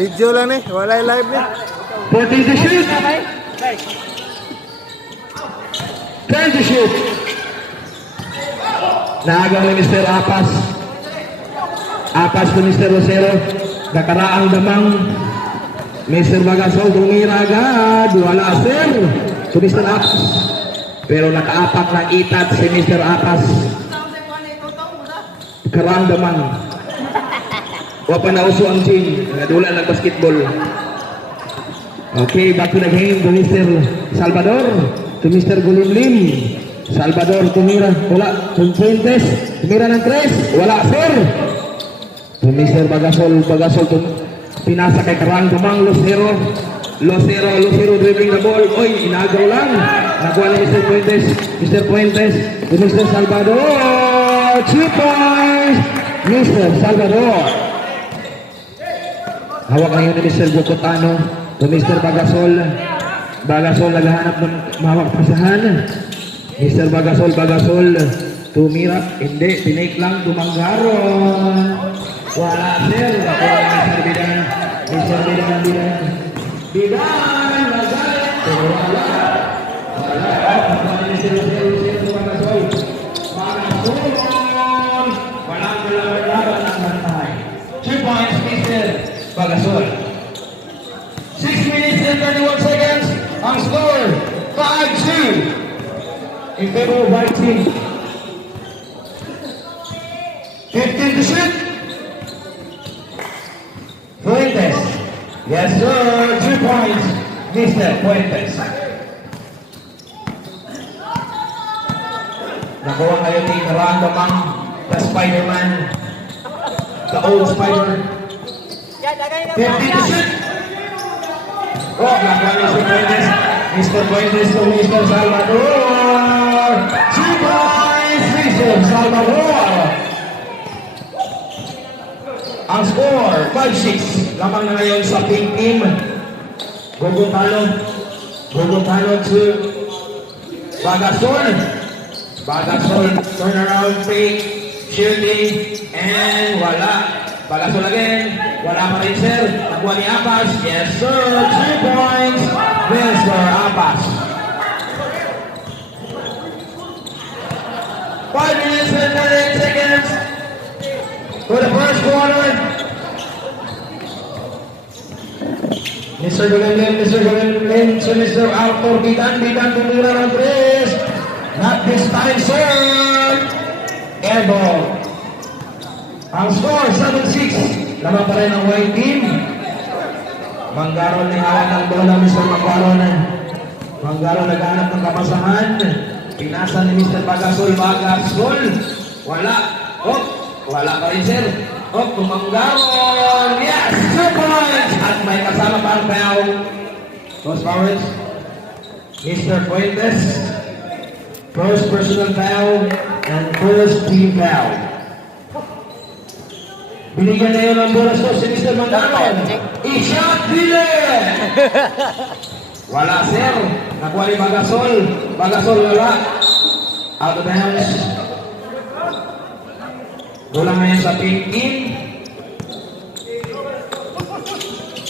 Video lang eh. Wala yung live niya. Putting to shoot. Trying to shoot. Naagaw ni Mr. Apas. Apas to Mr. Rosero. Nakaraang damang. Mr. Bagasol tumira agad. Wala sir. To Mr. Apas. Pero nakaapak ng itat si Mr. Apas. Karaang damang. Wapa na uso ang team. Nadula ng basketball. Okay, back to the game to Mr. Salvador. To Mr. Gulimlim. Salvador tumira. Wala. Fuentes. Tumira ng tres. Wala sir. To Mr. Bagasol. Bagasol pinasa kay Karang Dumang. Lucero dribbling the ball. Oy, inagaw lang. Nakuha ni Mr. Fuentes. Mr. Fuentes. To Mr. Salvador. 2 points. Mr. Salvador. Hawak ngayon ni Mr. Bukotano to Mr. Bagasol. Bagasol naghahanap ng mahawak pasahan. Mr. Bagasol tumira. Hindi, tinake lang, Dumanggaron. Wala sir. Nakuha ni Mr. Bidan. Mr. Bidan. Bidan, nagalit. Pero wala. Nakuha ni Mr. Bagasol. Walang laban ng bantay. 2 points, Mr. Bagasol. 6 minutes and 31 seconds. Ang score, 5-2. In favor of white team. 15 to shoot. Fuentes. Yes sir, 2 points. Mr. Fuentes. Nakuha kayo ni Karang Damang, the Spider-Man. The old Spider. 15 to shoot. Oh, nakuha ni Mr. Fuentes. Mr. Fuentes to Mr. Salvador. 2 points, Mr. Salvador. Ang score, 5-6. Lamang na ngayon sa pink team. Gugutano to Bagasol. Bagasol, turnaround fake, shooting, and wala. Bagasol again. Wala pa rin sir. Nakuha ni Apas. Yes sir. 2 points. Mr. Apas. 5 minutes and 38 seconds for the first quarter. Mr. Gulimlim to Mr. Altor. Bidan tumira ng tres. Not this time sir. Airball. Ang score, 7-6. Laban pa rin ang white team. Manggaron na hawak ng bola, Mr. Manggaron. Manggaron naghanap ng kapasahan. Pinasa ni Mr. Bagasol. Wala. Oh, wala pa rin sir. Oh, Manggaron. Yes, 2 points. At may kasama pa ang foul. Those fouls. Mr. Fuentes. First personal foul and first team foul. Binigyan na yun ang bonus ko si Mr. Manggaron. I-shot billet! Wala sir. Nakuha ni Bagasol. Bagasol wala. Out of bounds. Gulang ngayon sa pink team.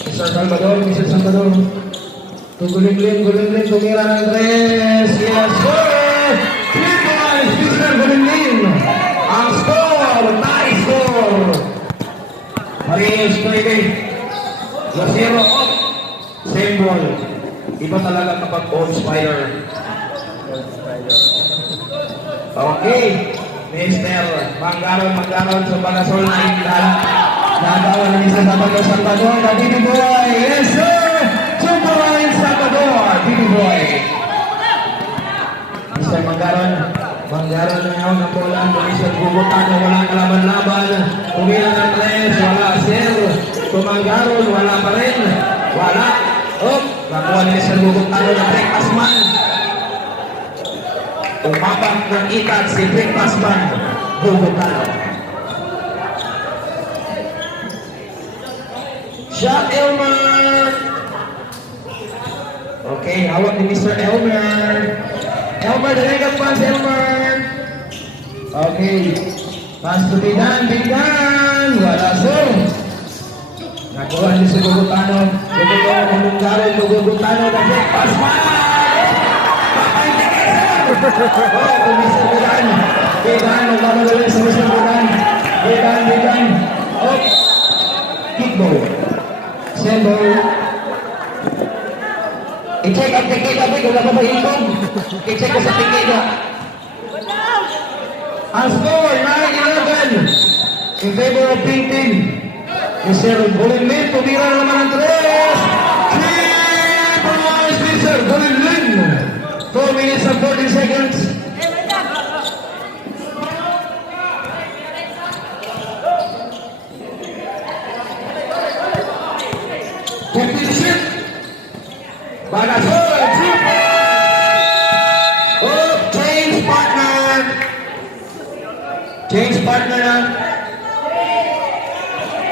Mr. Salvador. Gulimlim. Tumira ng tres. Yes sir! 3 points, Mr. Gulimlim. Ang score, nice score. Marius Toybe. Lucero up. Same ball. Iba talaga kapag old spider. Okay. Mr. Manggaron sa Bagasol na ilan. Nagawa na Mr. Salvador. Na Bibi Boy. Yes sir. 2 points Salvador. Bibi Boy. Mr. Manggaron na yun ang bola. Mr. Bukotano. Walang kalaban-laban. Tumira ng tres. Wala sir. Manggaron. Wala pa rin. Wala. Oh. Nakuha ni Mr. Bukotano na breakfast man. Umapak ng ikat si breakfast man. Bukotano. Shot Elmer. Okay, hawak ni Mr. Elmer. Elmer, dalagang pass, Elmer. Okay. Pass to Bidan. Wala sir. Bola ni si Gugutano. Gugutano ng Mungaro. Gugutano na break pass. Oh, Mr. Bidan. Bidan, nagmamadali sa Mr. Bidan. Bidan. Oh, kick ball. Send ball. I-check ang ticket natin kung napapahitom. I-check ko sa ticket na. Ang score, 9-11. In favor of Pink Team. Mr. Bulinlin, tumira na naman ang 3. 3 points, Mr. Bulinlin. 4 minutes and 14 seconds. Bagasol, 2 points. Oh, change partner na.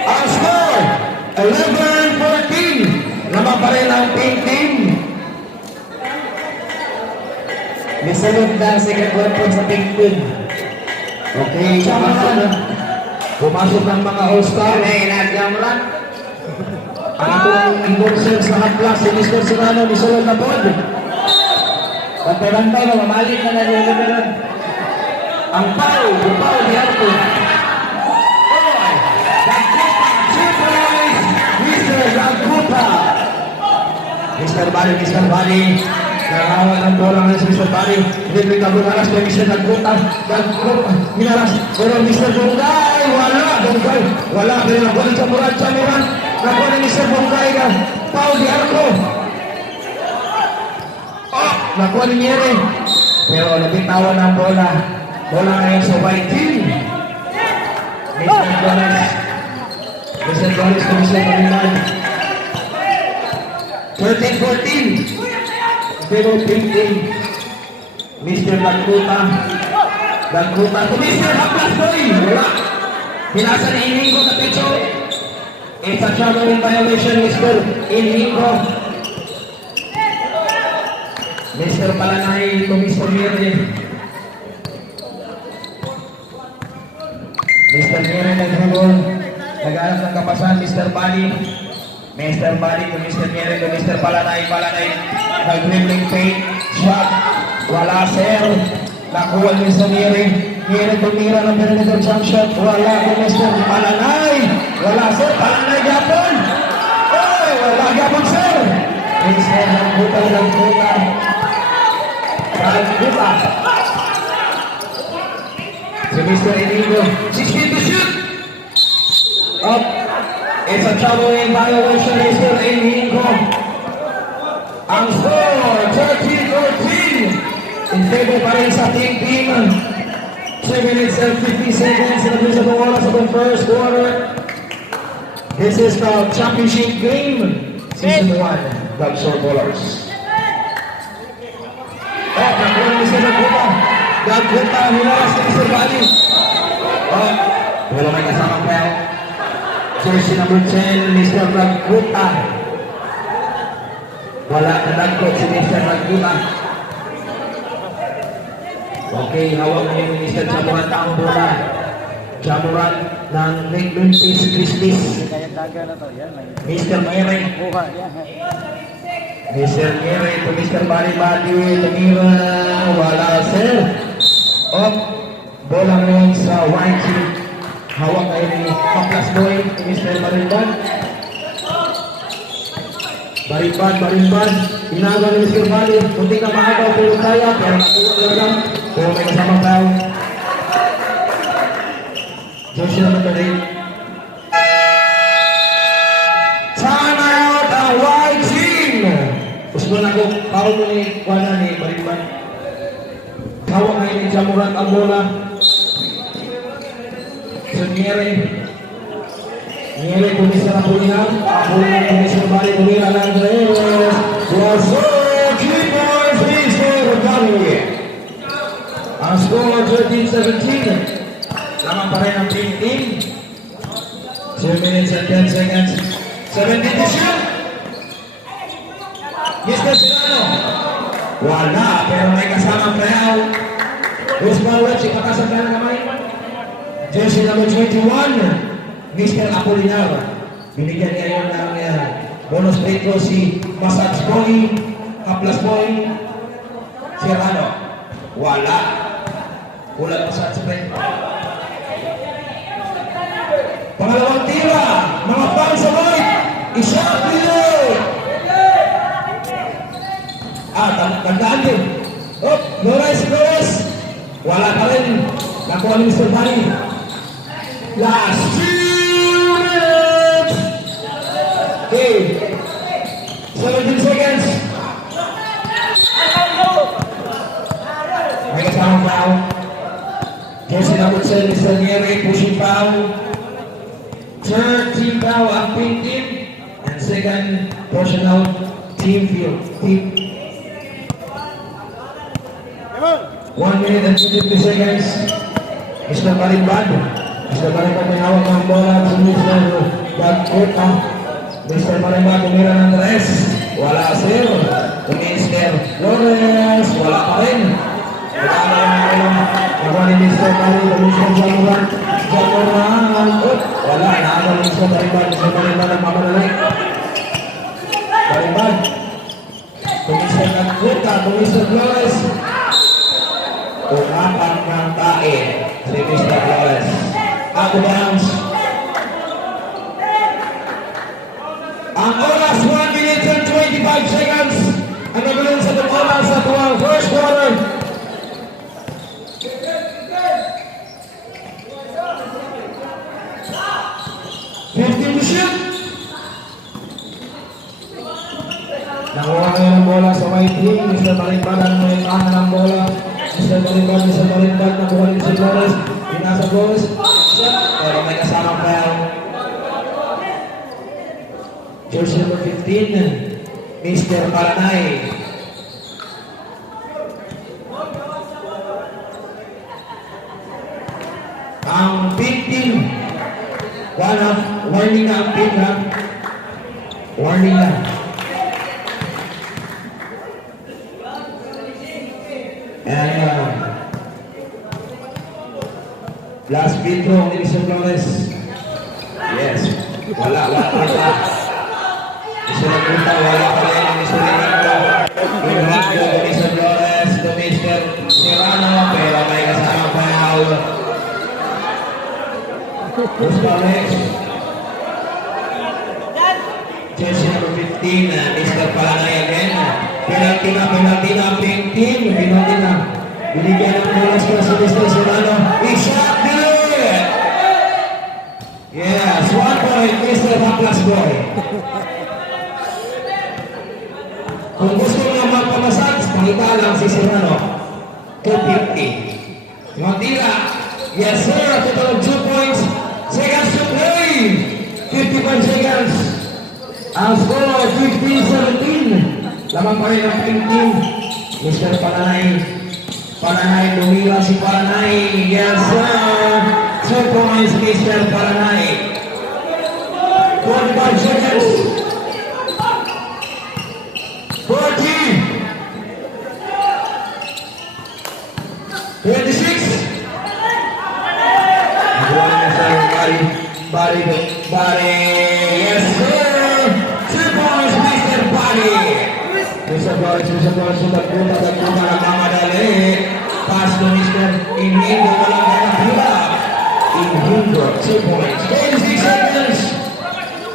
Ang score, 11-14. Naman pa rin ang Pink Team. Misalog na second weapon sa Pink Team. Okay, pumasok ng mga all-star. Nagjamuran. Ang itong endorser sa haplas, si Mr. Serrano, misalog na pod. Pagpabantay mo, mamalik na yung liberan. Ang pau ni Arto. Mr. Bali. Nakahawa ng bola ngayon si Mr. Bali. Hindi kabunaras kay Mr. Nagkuta. Minaras. Pero Mr. Bungay, wala. Pero nakuha ng Samuran. Nakuha ni Mr. Bungay na pau ni Arto. Nakuha ni Nyere. Pero nabitawan ng bola. Bola ngayon sa white team. Mr. Flores kung Mr. Panilan. 13-14. Pero Pink Team. Mr. Dagkuta to Mr. Haplas Boy. Wala. Pinasa ni Inigo sa pecho. It's a traveling violation, Mr. Inigo. Mr. Palanay to Mr. Mire. Mr. Mire nag-dribble. Nag-aarap ng kapasan, Mr. Bali. Mr. Bali to Mr. Mire to Mr. Palanay. Nag-dribbling fake. Shot. Wala, sir. Nakuha ni Mr. Mire. Mire tumira ng perimeter jump shot. Wala to Mr. Palanay. Wala, sir. Palanay gapon. Oh, wala gapon, sir. Mr. Nagbuta. Si Mr. Inigo, 16 to shoot. Up. It's a traveling violation, Mr. Inigo. Ang score, 13-14. In favor pa rin sa Team Team. 2 minutes and 50 seconds in the place of the oras of the first quarter. This is the championship game. Season 1, Dagshore Bowlers. Nakuha ni Mr. Nagkuta, nilalas ni Mr. Bali. Wala may kasamang player. Jersey number 10, Mr. Nagkuta. Wala na nagkot si Mr. Nagkuta. Okay, hawak niyo ni Mr. Jamuran ang bola. Jamuran ng Memphis Grizzlies. Mr. Mayray. Mr. Mire to Mr. Bali, tumira, wala, sir. Bola ngayon sa white team. Hawak kayo ni Haplas Boy, Mr. Barimban. Barimban. Inaga ni Mr. Bali. Kunti na mahagaw pero kaya, pero nakuha lang. Kung may kasama tao. Joshua naman pa rin. Time out ang white team. Gusto na ko, pao mo ni Wala ni Barimban. Hawak ngayon ni Jamuran ang bola. So, Nyere kung isa na pulihan. Pulihan kung isa na bali pulihan ng Andres. Waso, 3 points, Mr. Bali. Ang score, 13-17. Lamang pa rin ang Pink Team. 2 minutes and 10 seconds. 17 to shoot. Mr. Serrano. Wala, pero may kasama Preao. Usman Wetch, ipakasang ka ng kamay. Jersey number 21, Mr. Apolinar. Binigyan kayo ng bonus rate ko si Massage Boy, Kaplas Boy, Serrano. Wala. Kulang massage rate. Pangalawang tira, mga fans sa Lloyd, i-shot nila. Tandaan din. Oh, Flores. Wala pa rin. Nakuha ni Mr. Bunny. Last 2 minutes. Okay. 17 seconds. May kasamang foul. Jersey number 10, Mr. Nieri, pushing foul. Third team foul, ang pink team. And second portion out, team field. 1 minute and 50 seconds. Mr. Balimbad. Mr. Balimbad may hawak ng bola. Mr. Bagkota. Mr. Balimbad tumira ng 3. Wala sir. Mr. Flores. Wala pa rin. Nakuha ni Mr. Balimbad. Mr. Jamuran. Wala. Nakakal ni Mr. Balimbad. Mr. Balimbad ang mamalalik. Balimbad. Mr. Bagkota. Mr. Flores. Umapang ng tae si Mr. Flores. Out of bounds. Ang oras 1 minute and 25 seconds. Ang nagulong sa oras sa tuwang first quarter. Fifteen to shoot. Nakuha ngayon ang bola sa white team. Mr. Balimbad ang may kanan ng bola. Mr. Balimbad, nakuha ni Mr. Flores. Pinasa Flores. Pero may kasamang foul. Jersey number 15, Mr. Palanay. Ang pink team. Warning na ang pink ha. Warning na. And last free throw ni Mr. Flores. Yes. Wala. Mr. Napunta, wala pa rin ni Mr. Benito. Inhagdo ni Mr. Flores to Mr. Serrano, pero may kasama foul. Who's Flores? Jersey number 15, Mr. Palanay again. Penalty na, pink team. Penalty na. Binigyan ng bolas ko sa Mr. Serrano. I-shot nila! Yes, 1 point, Mr. Kaplas Boy. Kung gusto mo magpamasag, pakita lang si Serrano. 250. Mga tira. Yes, sir. Total of 2 points. Seconds to play. 55 seconds. Ang score, 15-17. Lamang pa rin ang pink team. Mr. Palanay, tumira si Palanay. Yes, sir. 2 points, Mr. Palanay. 45 seconds. 40. 26. Bari. Yes, sir. 2 points, Mr. Bari. Mr. Flores, nagpunta ng mamadali. Pass to Mr. Inhindo, walang kakapila. Inhindo, 2 points. 26 seconds.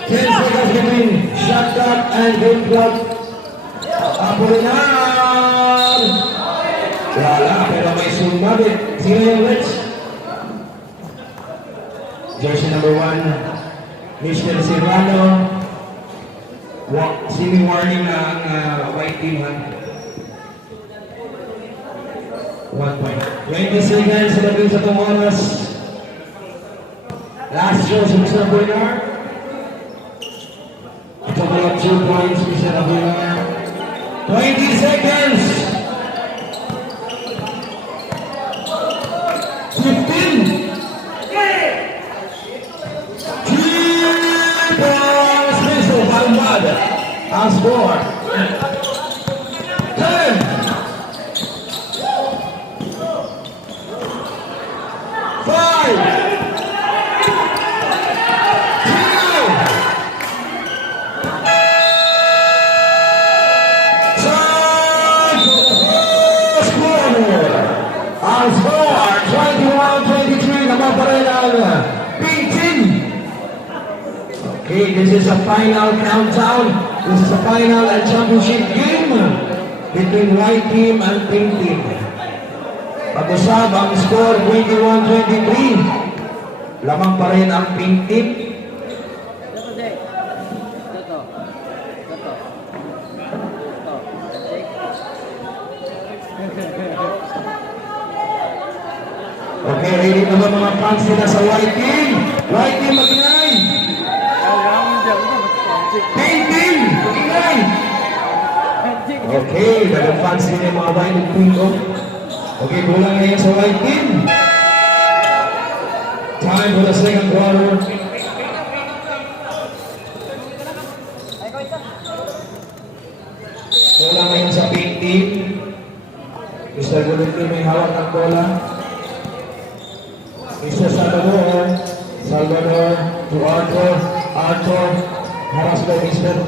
10 seconds between shot clock and game clock. Apolinar. Wala, pero may sumabit. Sino yung Rich? Jersey number 1, Mr. Serrano. Semi-warning na ang white team ha. 1 point. 20 seconds sa labing sa itong oras. Last show sa Mr. Apolinar. A total of 2 points, Mr. Apolinar. 20 seconds. 15. 3 points, Mr. Balimbad. Ang score. 10. 5. 2. Okay, this is a final countdown. This is a final and championship game between white team and pink team. Pag-usap ang score 21-23. Lamang pa rin ang pink team. Okay, ready na ba mga fans nila sa white team? White team, mag-inay! Pink team, mag-inay! Okay, dagang fans nila yung mga white and pink. Okay, bulang ngayon sa white team. Time for the second quarter. Bulang ngayon sa pink team. Mr. Guluntin may hawak ng bola. Mr. Salvador to Arthur, harus by Mr.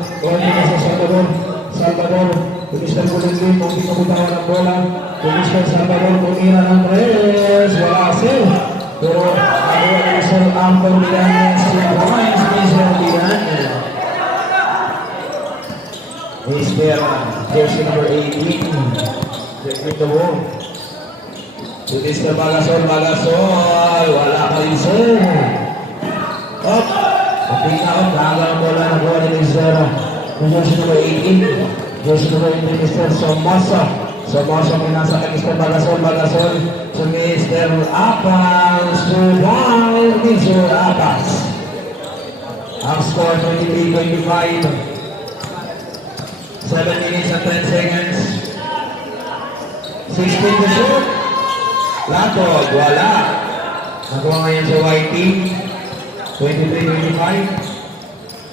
Salvador to Mr. Guluntin, kung pinabutawan ng bola, to Mr. Salvador, tumira ng tres, wala sir. Pero ako ang Mr. Arthur Milanes, siya points, Mr. Milanes. Mr. Jersey number 18, take the ball. To Mr. Bagasol, wala pa rin sir. Up, kapita up, kahagal ang bola na bola ni Mr. Jersey number 18. Jersey number 18, Mr. Somoso, pinasa kay Mr. Bagasol, to Mr. Apas, to Mr. Apas. Ang score 23-25. 7 minutes and 10 seconds. 16 to shoot. Latog, wala. Nakuha ngayon sa white team. 23-25.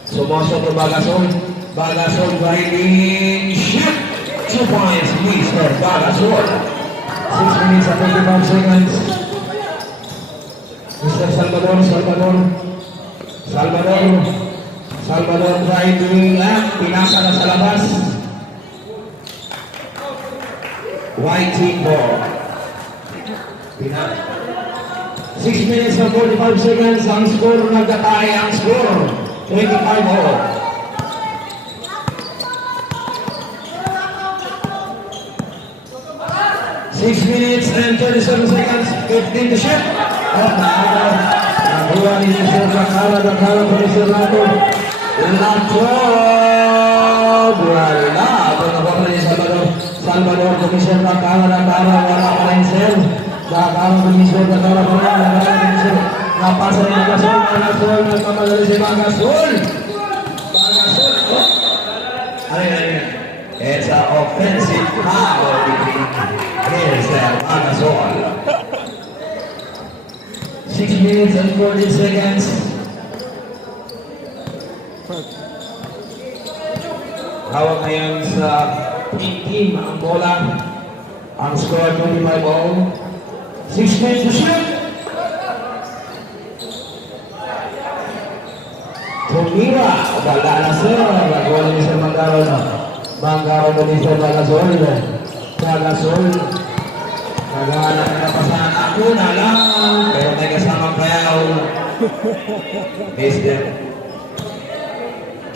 Sumoso to Bagasol. Bagasol driving. Shoot! 2 points, Mr. Bagasol. 6 minutes and 25 seconds. Mr. Salvador driving lang. Pinasa na sa labas. White team ball. 6 minutes and 45 seconds. Ang score, nagkatay ang score. 25-all. 6 minutes and 37 seconds. 15 to shoot. Nakuha ni Mr. Dakala pa ni Mr. Lato. Wala. Ito nakuha pa ni Salvador to Mr. Dakala. Wala pa rin sir. Dakala pa ni Mr. Dakala pa rin. Napasa ni Bagasol. Nagkamadali si Bagasol. Ay. It's an offensive foul between Mr. Bagasol. 6 minutes and 40 seconds. Hawak ngayon sa pink team ang bola. Ang score 25-all. 6 minutes to shoot. Tumira. Wala na sir. Nagawal ni Mr. Mangaron. Mangaron ni Mr. Bagasol. Naghahanap na pasahan ako na lang. Pero may kasamang kayaw. Mr.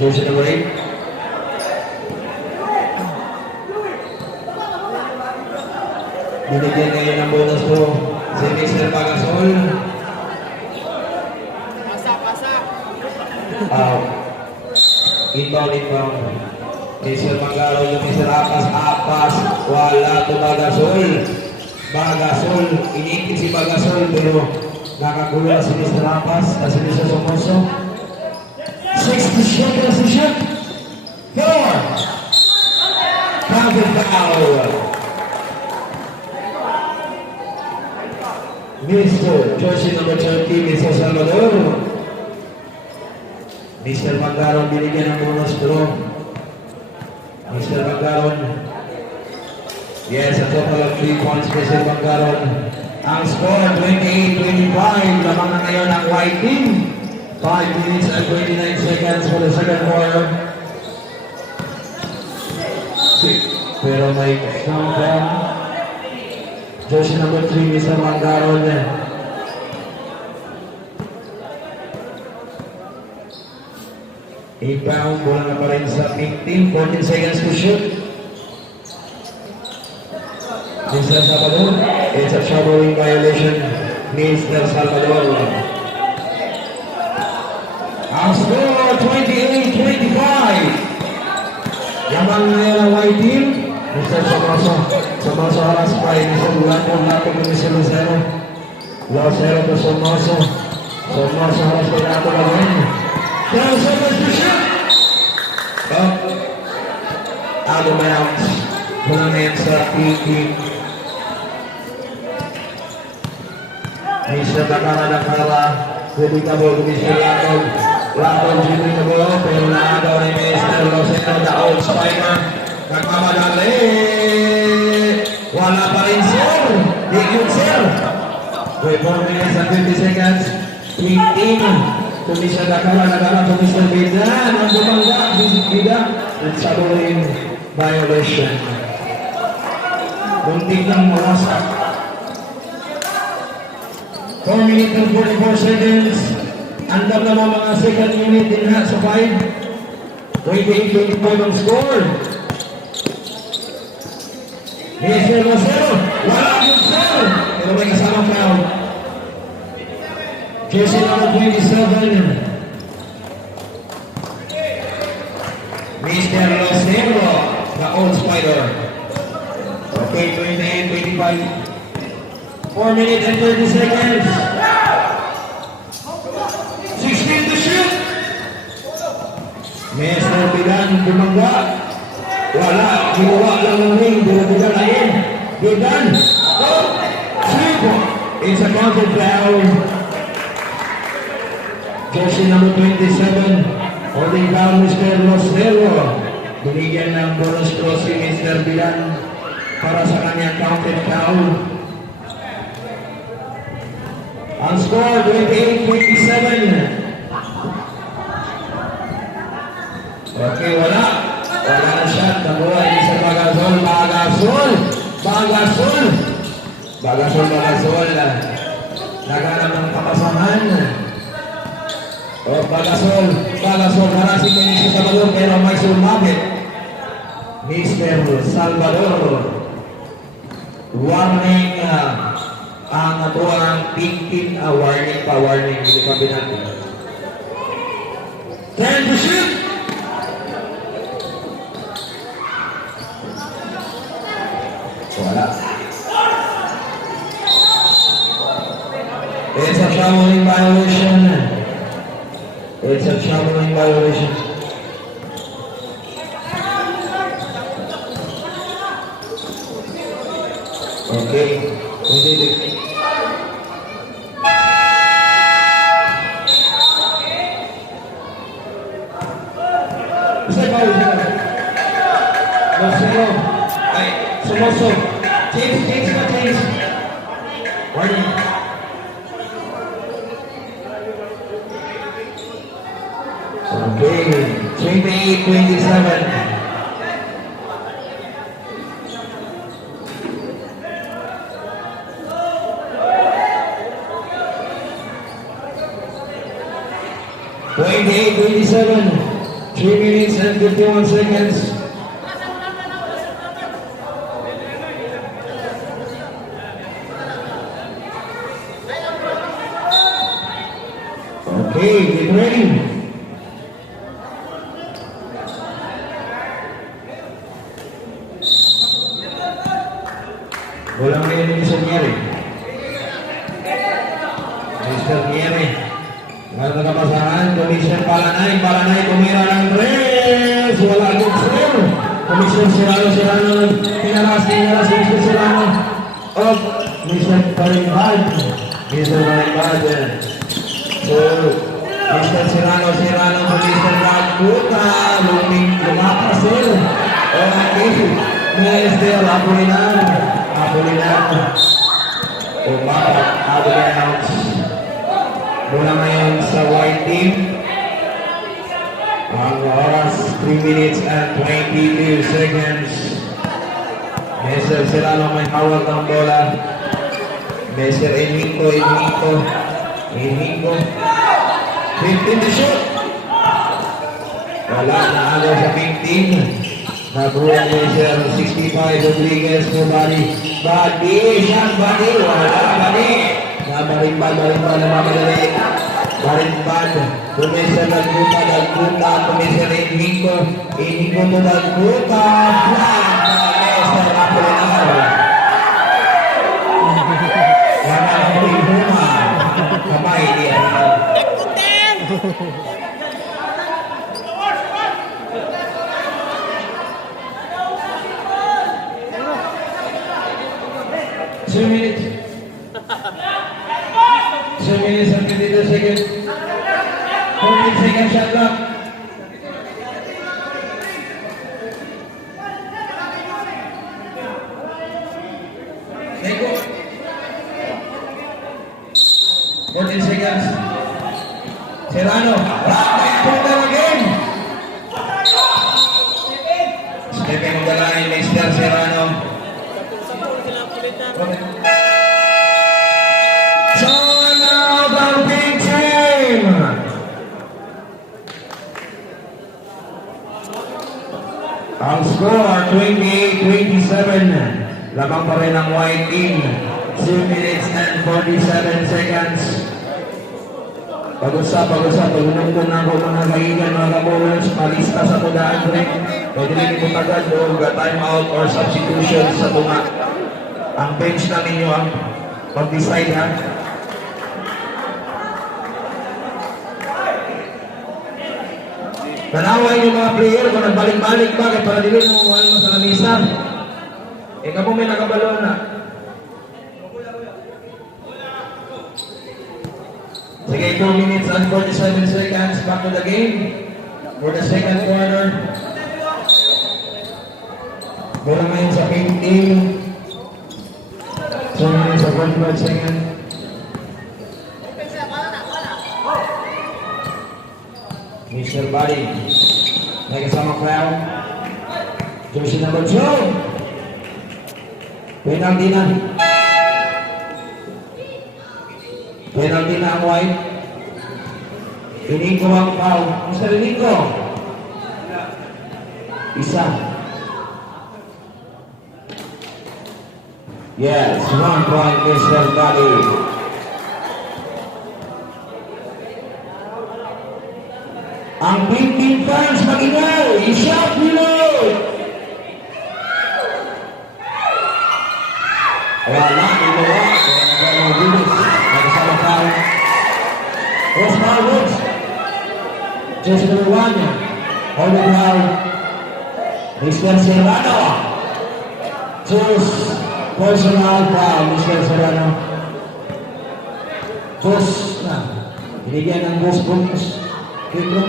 Jersey number 8. Binigyan ngayon ng bonus to si Mr. Bagasol. Inbound. Mr. Mangaro yung Mr. Apas. Wala to Bagasol. Inipit si Bagasol pero nakagulo na si Mr. Apas at si Mr. Somoso. 6 to shoot. 4. Counted foul. Mr. Jersey number 30, Mr. Salvador. Mr. Mangaron binigyan ng bonus draw. Mr. Mangaron. Yes, a total of 3 points, Mr. Mangaron. Ang score, 28-25. Lamang na ngayon ang white team. 5 minutes and 29 seconds for the second quarter. Pero may countdown. Jersey number 3, Mr. Mangaron. Inbound, bola na pa rin sa pink team. 14 seconds to shoot. Mr. Salvador, it's a showering violation. Mr. Salvador. Ang score, 28-25. Yaman ngayon ang white team. Mr. Somoso. Somoso haras pa. Mr. Blanco, Blanco ni Mr. Lucero. Lucero to Somoso. Somoso haras pa nato na rin. Down Somoso to shoot. Up. Out of bounds. Mula ngayon sa PK. Mr. Nakara. Pwede ka po, Mr. Latog. Latog, pwede ka po. Pero naagaw ni Mr. Lucero, the old spider. Nagmamadali. Wala pa rin sir. Di yun sir. 4 minutes and 50 seconds. Tweet team. Tumisya Nakara, Nakara, Tumisya Bidan. Ang bumangga, Bidan. Nagsabuhin violation. Muntik ng mawasak. 4 minutes and 44 seconds. Andam naman mga second unit din ha sa 5. 28-25 ang score. Mr. Lucero, wala akong sir. Pero may kasamang foul. Jersey number 27. Mr. Lucero, the old spider. Okay, 28-25. 4 minutes and 30 seconds. 16 to shoot. Mr. Bidan, bumangga. Wala, ginawa lang ng ring. Dila lain. Bidan. Oh, sweep. It's a counter foul. Jersey number 27. Holding down Mr. Lucero. Binigyan ng bonus cross si Mr. Bidan para sa kanyang counter foul. Ang score, 28-27. Okay, wala. Wala na shot. Nabuha ni sa Bagasol. Bagasol! Bagasol! Bagasol, Bagasol. Naghanap ng kapasahan. Bagasol. Bagasol. Harasin ni Mr. Salvador pero may sumabit. Mr. Salvador. Warning ang ang pink team, warning, hindi pa pinati. 10 to shoot! Wala. It's a showering violation. It's a showering violation. Okay. Somoso. James. Warning. Okay. 28-27. Twenty-eight, 27, 3 minutes and 51 seconds. Okay, get ready. Bola ngayon ni Mr. Nieri. Mr. Nieri. Ngayon na kapasahan, Commissioner Palanay tumira ng tres. Wala agad sir. Commissioner Serrano, tinalas Mr. Serrano. Of Mr. Parimbad. Mr. Parimbad. So, Mr. Serrano to Mr. Ragputa. Lumakas sir. Okay. Mr. Apolinar. Umapak. Out. Mula ngayon sa white team. Ang oras, 3 minutes and 22 seconds. Mr. Serrano may hawak ng bola. Mr. Enrico. 15 to shoot. Wala na agaw sa 15. Nabuhay niya siya ng 65 Rodriguez po bali. Bali, siyang bali. Wala bali. Barimbad na mamadali. Barimbad. Tumisa nagkuta. Tumisa na inhingo. Inhingo mo nagkuta. Flag. Mr. Apolinar. Wala na po ihuma. Kamay niya. Two minutes. 2 minutes and 52 seconds. 14 seconds shot clock. Neko. 14 seconds. Serrano. Punta again. Stepping on the line, Mr. Serrano. So now the big team. Ang score 28-27. Lamang pa rin ang white team. 2 minutes and 47 seconds. Pag-usap. Pag-unong na ako mga kaigan, mga kabulans. Palista sa tudaan rin. Pwede rin ito agad o time out or substitution sa tunga. Ang bench na ninyo ang mag-decide ha. Tanaway yung mga player kung nagbalik-balik ba kaya para dili mo mo sa lamisa. Ikaw mo may nakabalo na. Sige, 2 minutes and 47 seconds back to the game for the second quarter. Bola ngayon sa 15. 2 minutes and 45 seconds. Mr. Bari, may kasama crowd. Jersey number 2. Penalty na. Penalty na ang white. Inigo ang foul. Mr. Inigo. Isa. Yes, 1 point, Mr. Bari. Ang 15 fans mag-ingay, i-shot reload! Wala, ibawa. Nagkasama tayo. Oscar Woods. Jersey number 1. Hold it now. Mr. Serrano. Choose personal foul, Mr. Serrano. Choose na. Binigyan ng Ghost Books. Wala.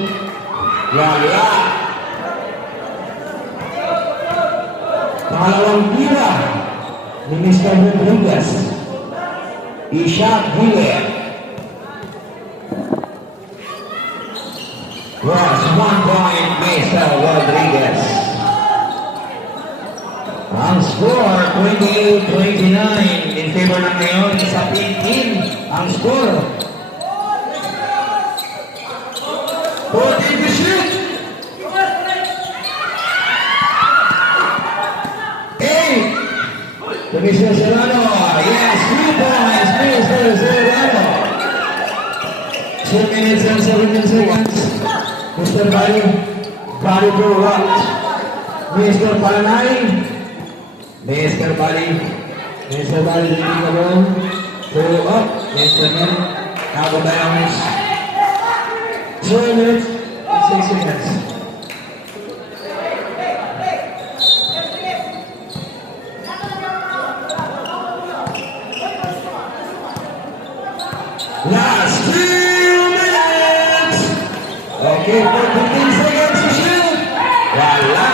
Pangalawang tira ni Mr. Rodriguez. I-shot Wheeler. Was 1 point, Mr. Rodriguez. Ang score 28-29 in favor ng ngayon sa 15. Ang score 14 to shoot. 8 to Mr. Serrano. Yes, 2 points, Mr. Serrano. 2 minutes and 17 seconds. Mr. Bali. Bali to what? Mr. Palanay. Mr. Bali. Mr. Bali to the ball. To up. Mr. Men. Cabo Downs. 2 minutes and 6 seconds. Last 2 minutes. Okay, for 15 seconds to shoot. Wala.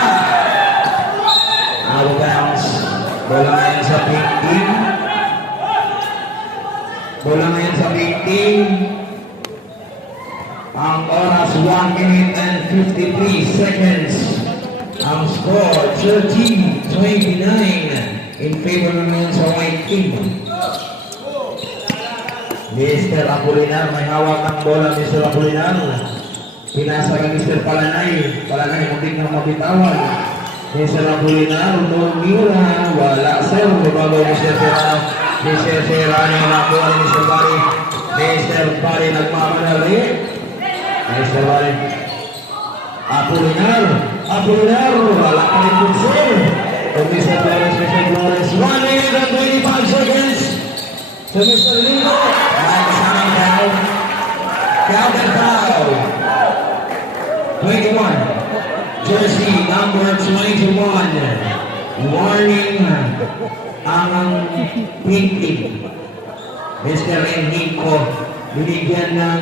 Out of bounds. Bola ngayon sa 15. Bola ngayon sa 15. Ang oras 1 minute and 53 seconds. Ang score 30-29 in favor naman sa white team. Mr. Apolinar, may hawak ng bola, Mr. Apolinar. Pinasa ng Mr. Palanay. Palanay, muntik na mabitawan. Mr. Apolinar, tumira. Wala, sir. Babaw Mr. Serrano. Mr. Serrano, nakuha ni Mr. Bari. Mr. Bari, nagmamadali. Mr. Bari. Apolinar. Apolinar, wala pa rin kung sir. Kung Mr. Flores, Mr. Flores. 1 minute and 25 seconds. So Mr. Lino, nakasamang foul. Counted foul. 21. Jersey number 21. Warning ang pink team. Mr. Enrico, binigyan ng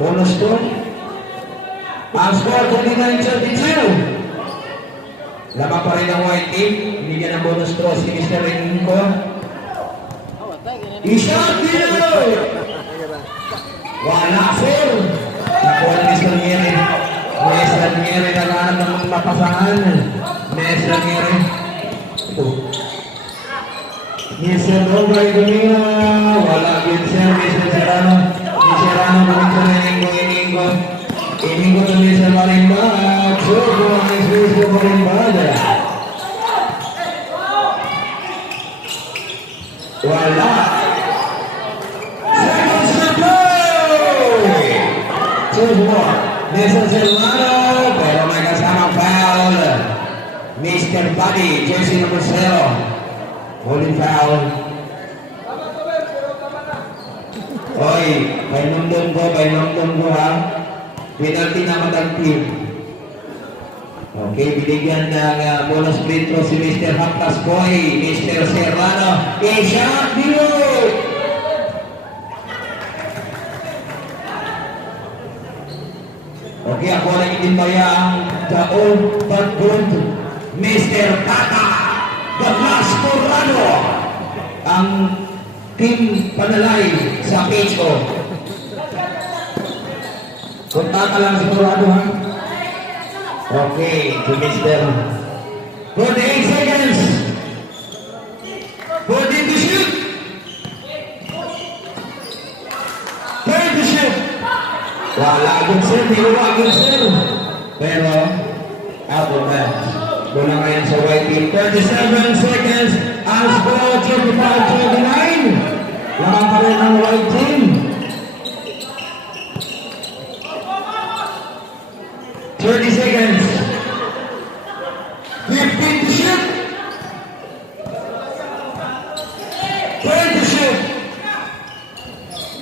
bonus to. Ang score 29-32. Lamang pa rin ang white team. Binigyan ng bonus to si Mr. Enrico. Ishot dito! Wala, sir! Nakuha ni Mr. Nieri. Mr. Nieri naghahanap ng mapasahan. Mr. Nieri. Mr. Robay Domina. Wala din, sir. Mr. Serrano. Mr. Serrano namin sa Iningo. Iningo to Mr. Marimba. Choco ang Mr. Marimba. Wala. Mr. Serrano, pero may kasamang foul. Mr. Buddy, jersey number 0. Holding foul. Oy, painumdum ko ha. Penalty na matagpil. Okay, binigyan ng bonus free throw si Mr. Haptas Boy, Mr. Serrano. Ishot dito! Okay, ako na itinbaya ang taon pag-good. Mr. Tata, the last Torrado, ang team Panalay sa PHO. Kung Tata lang si Torrado, ha? Okay, to Mr. 48 seconds. 40 to shoot. 30 to shoot. Wala agad sir, di ko agad sir. Pero, out of bounds. Mula ngayon sa white team. 37 seconds. Ang score, 25-29. Lamang pa rin ang white team. 30 seconds. 15 to shoot. 10 to shoot.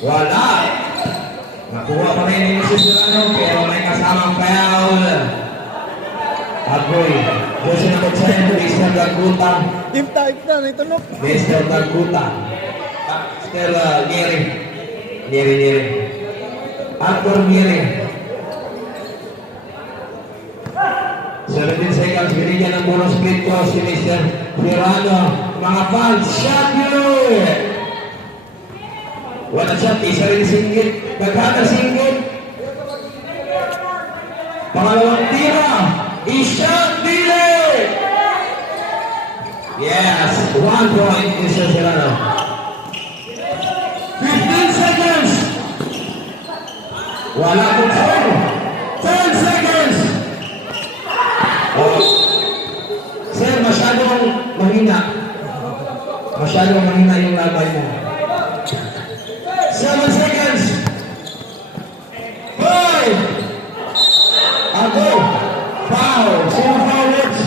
Wala. Nakuha pa rin yung Serrano, pero may kasamang foul. Agoy. Jersey number 10, Mr. Daguta. Tip na, naitunok. Mr. Daguta. Mr. Nieri. Actor Nieri. 17 seconds, binigyan ng bonus split cross si Mr. Serrano. Mga fans, shot yun! Wala shot, isa rin singgit. Nagkana singgit. Pangalawang tira. Ishot dili! Yes, 1 point, Mr. Serrano. 15 seconds. Wala kong foul. 10 seconds. Oh. Sir, masyadong mahina. Masyadong mahina yung labay mo. 7 seconds. 5. Ako. Foul. Sino foul next?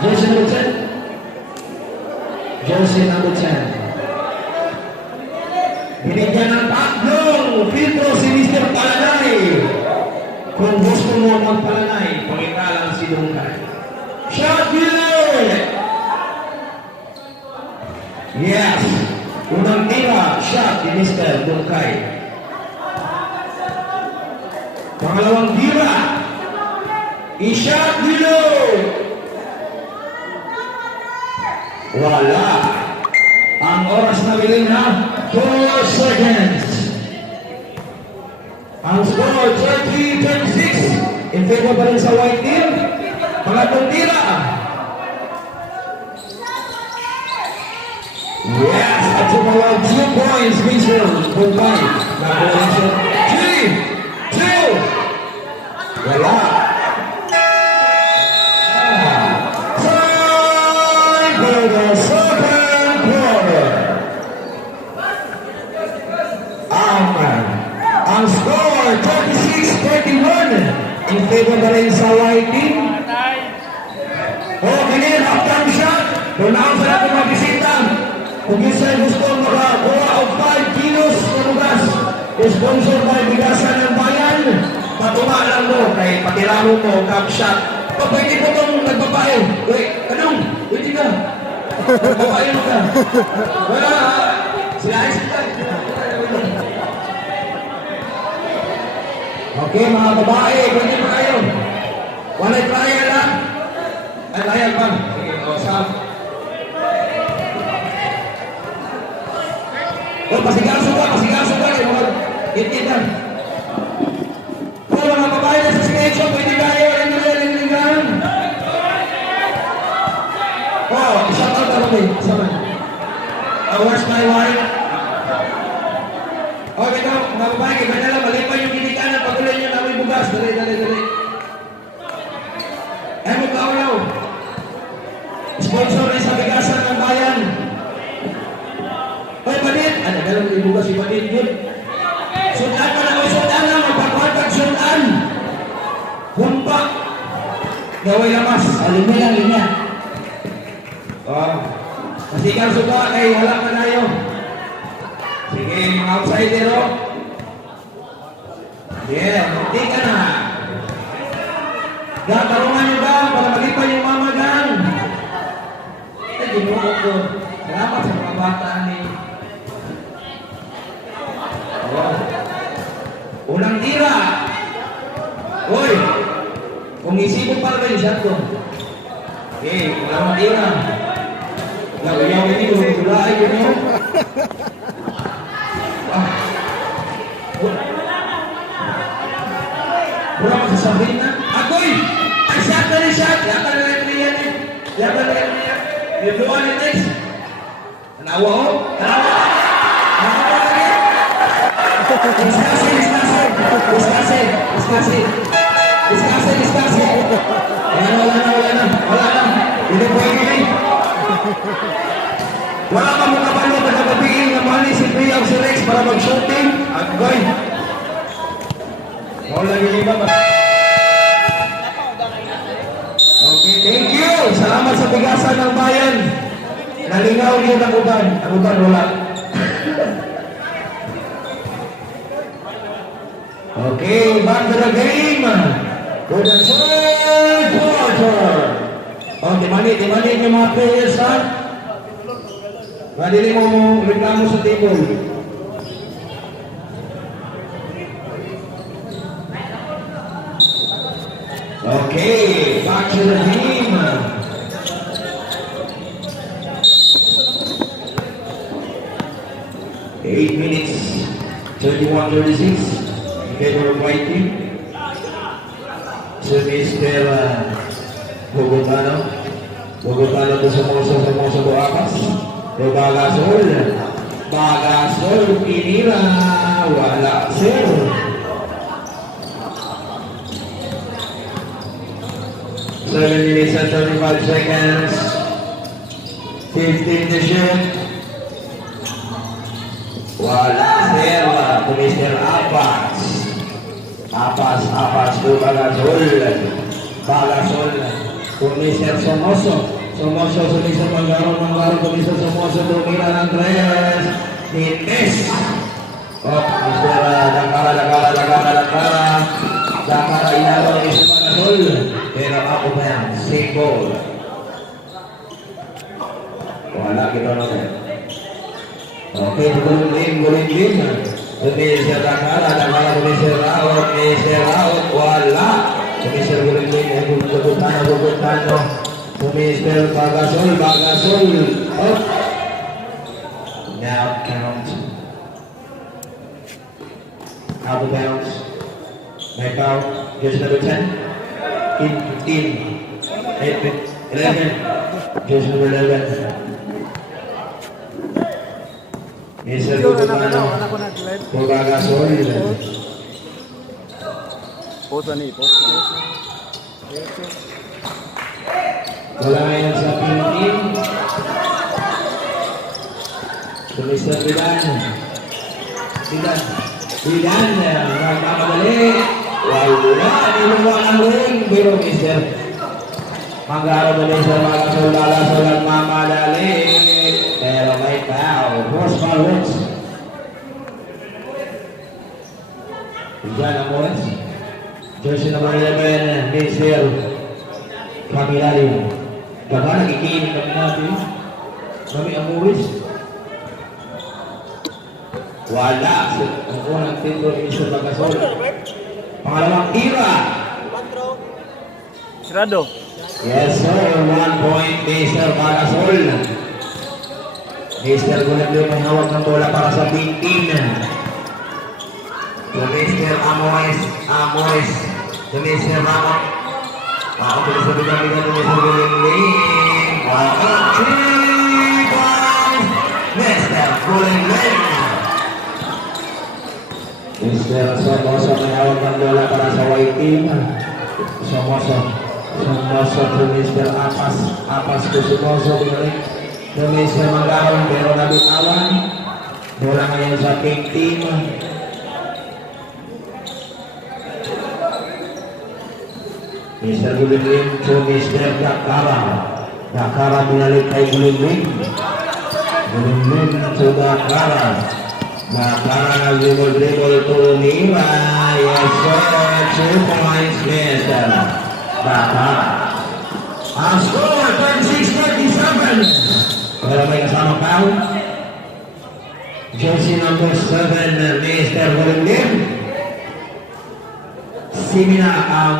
Jersey number 10. Jersey number 10. Binigyan ng tatlong filtro si Mr. Palanay. Kung gusto mo magpalanay, pakita lang si Dungkay. Shot delay! Yes! Unang tira, shot ni Mr. Dungkay. Pangalawang tira, i-shot delay! Wala! Ang oras na bilhin na, 4 seconds. Ang score, 30-26. In favor pa rin sa white team. Pangatong tira. Yes, at sumawag 2 points, Mr. Dungkay. Nakuha siya. 2. Wala. Time for the second quarter. Ang score 36-31 in favor pa rin sa white team. Ganyan, half-time shot. Tunaw sa natin mga bisita. Kung isa gusto makakuha o 5 kilos na bugas, sponsor by Bigasan ng Bayan, patuma lang mo, kay patiramo mo, cup shot. Pwede po itong nagbabae. Uy, anong? Pwede ka. Nagbabae mo ka. Wala. Sila ay sila. Okay, mga babae, pwede pa kayo. Walay trial lang. Ay, trial pa. Sige, o, Sam. O, pasigaso ka. Mga itin-itan. O, mga babae na sa stage, pwede kayo. Rin. O, isang out ako kayo. Sama. Where's my wife? O, ito, mga babae, kaya na lang, mali pa yung kinikanan. Patuloy nyo namin bugas. Dali. Ay, magkaunaw. Sponsor rin sa Bigasan ng Bayan. Ay, Badit! Ano, dalang ibugas si Badit yun. Sundan pa na, sundan na, magpapatag, sundan. Humpak. Gaway lamas. Linya. Masigang suka, kay wala ka na yun. Sige, mga outsider, o. Yeah, hindi ka na. Tarungan nyo ba para malipan yung mamagang? Ginuho ko. Salamat sa mga bata ni. Unang tira. Uy, kung isipin pa rin yung shot ko. Okay, unang tira. Yaw ini ko, kulay ko nyo. Wala ka sasabihin na. Ako'y! Ay, shot na rin shot! Yata na rin yan eh. Yung doon yung next. Tanawa ko? Tanawa lagi? Discussing. Wala na. Hindi pwede eh. Wala ka mong kapalo na nagpapigil na mali si Priya o si Rex para mag-shooting. Agoy! Lagi ba? Okay, thank you! Salamat sa Bigasan ng Bayan. Nalingaw niyo ng uban. Ang uban wala. Okay, back to the game. For the third quarter. Okay, manit yung mga players, ha? Madili mo reklamo sa table. Okay, back to the team. Eight minutes, 31-36 in favor of white team. So, Mr. Bogotano to sa Boakas. Bagasol, pinira, wala, sir. 7 minutes and 35 seconds. 15 to shoot. Wala, sir. To Mr. Apas to Bagasol. To Mr. Somoso sa Mr. Mangaro to Mr. Somoso. Tumira ng tres. Nites. Mr. Dakara inaro ni Mr. Bagasol. Pero ako ba yan? Same ball. Wala kita natin. Okay, guling din. Mr. Dakara Mr. Raot, wala. Mr. guling din, Bugutano. Mr. Bagasol. Oh. Now count. Out of bounds. May foul. Here's number 10. 15, 8, 11, just number 11. Mr. Bugutano, Bagasol. Posa ni, posa. Wala ngayon sa pintin. Tulis na Bilan, nagmamadali. Wala, niluwag ang ring. Pero Mr. Manggaro dali sa mga soldala sa nagmamadali. Pero may foul. Horse foul hits. Diyan ang Morris. Jersey number 11, Mr. Camilari. Baka nakikinig kami natin. Kami ang Morris. Wala. Ang unang tito ni Mr. Bagasol. Pangalawang tira. Sirado. Yes sir, 1 point Mr. Bagasol. Mr. Gulablo may hawak ng bola para sa big team. To Mr. Amores. To Mr. Ramos. Ako sa bigyan to Mr. Gulingling. 3 points Mr. Gulingling. Mr. Somoso may hawak ng bola para sa white team. Somoso to Mr. Apas to Somoso binalik to Mr. Mangaron pero nabitawan. Bola ngayon sa pink team. Mr. Gulingling to Mr. Dakara binalik kay Gulingling to Dakara nag-dribble to Nima. Yes sir, 2 points Mr. Dakara. Ang score 26-37. Pero may kasama foul. Jersey number 7 Mr. Gulingling. Simina ang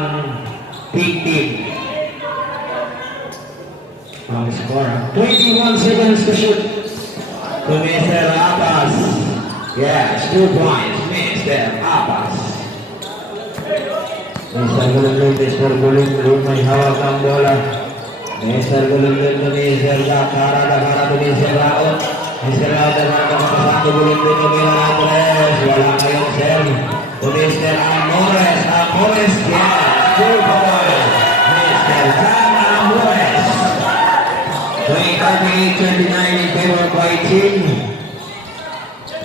big team. Ang score 21 seconds to shoot to Mr. Abbas. Yes, 2 points Mr. Abbas. Mr. Gulingling may hawak ang bola. Mr. Gulingling to Mr. Dakara to Mr. Raot. Mr. Raot nagkakapasang to Gulingling to Mila Napres. Wala kayong serve to Mr. Amores. Yeah, 2 points Mr. Amores. 38-29 in favor of white team.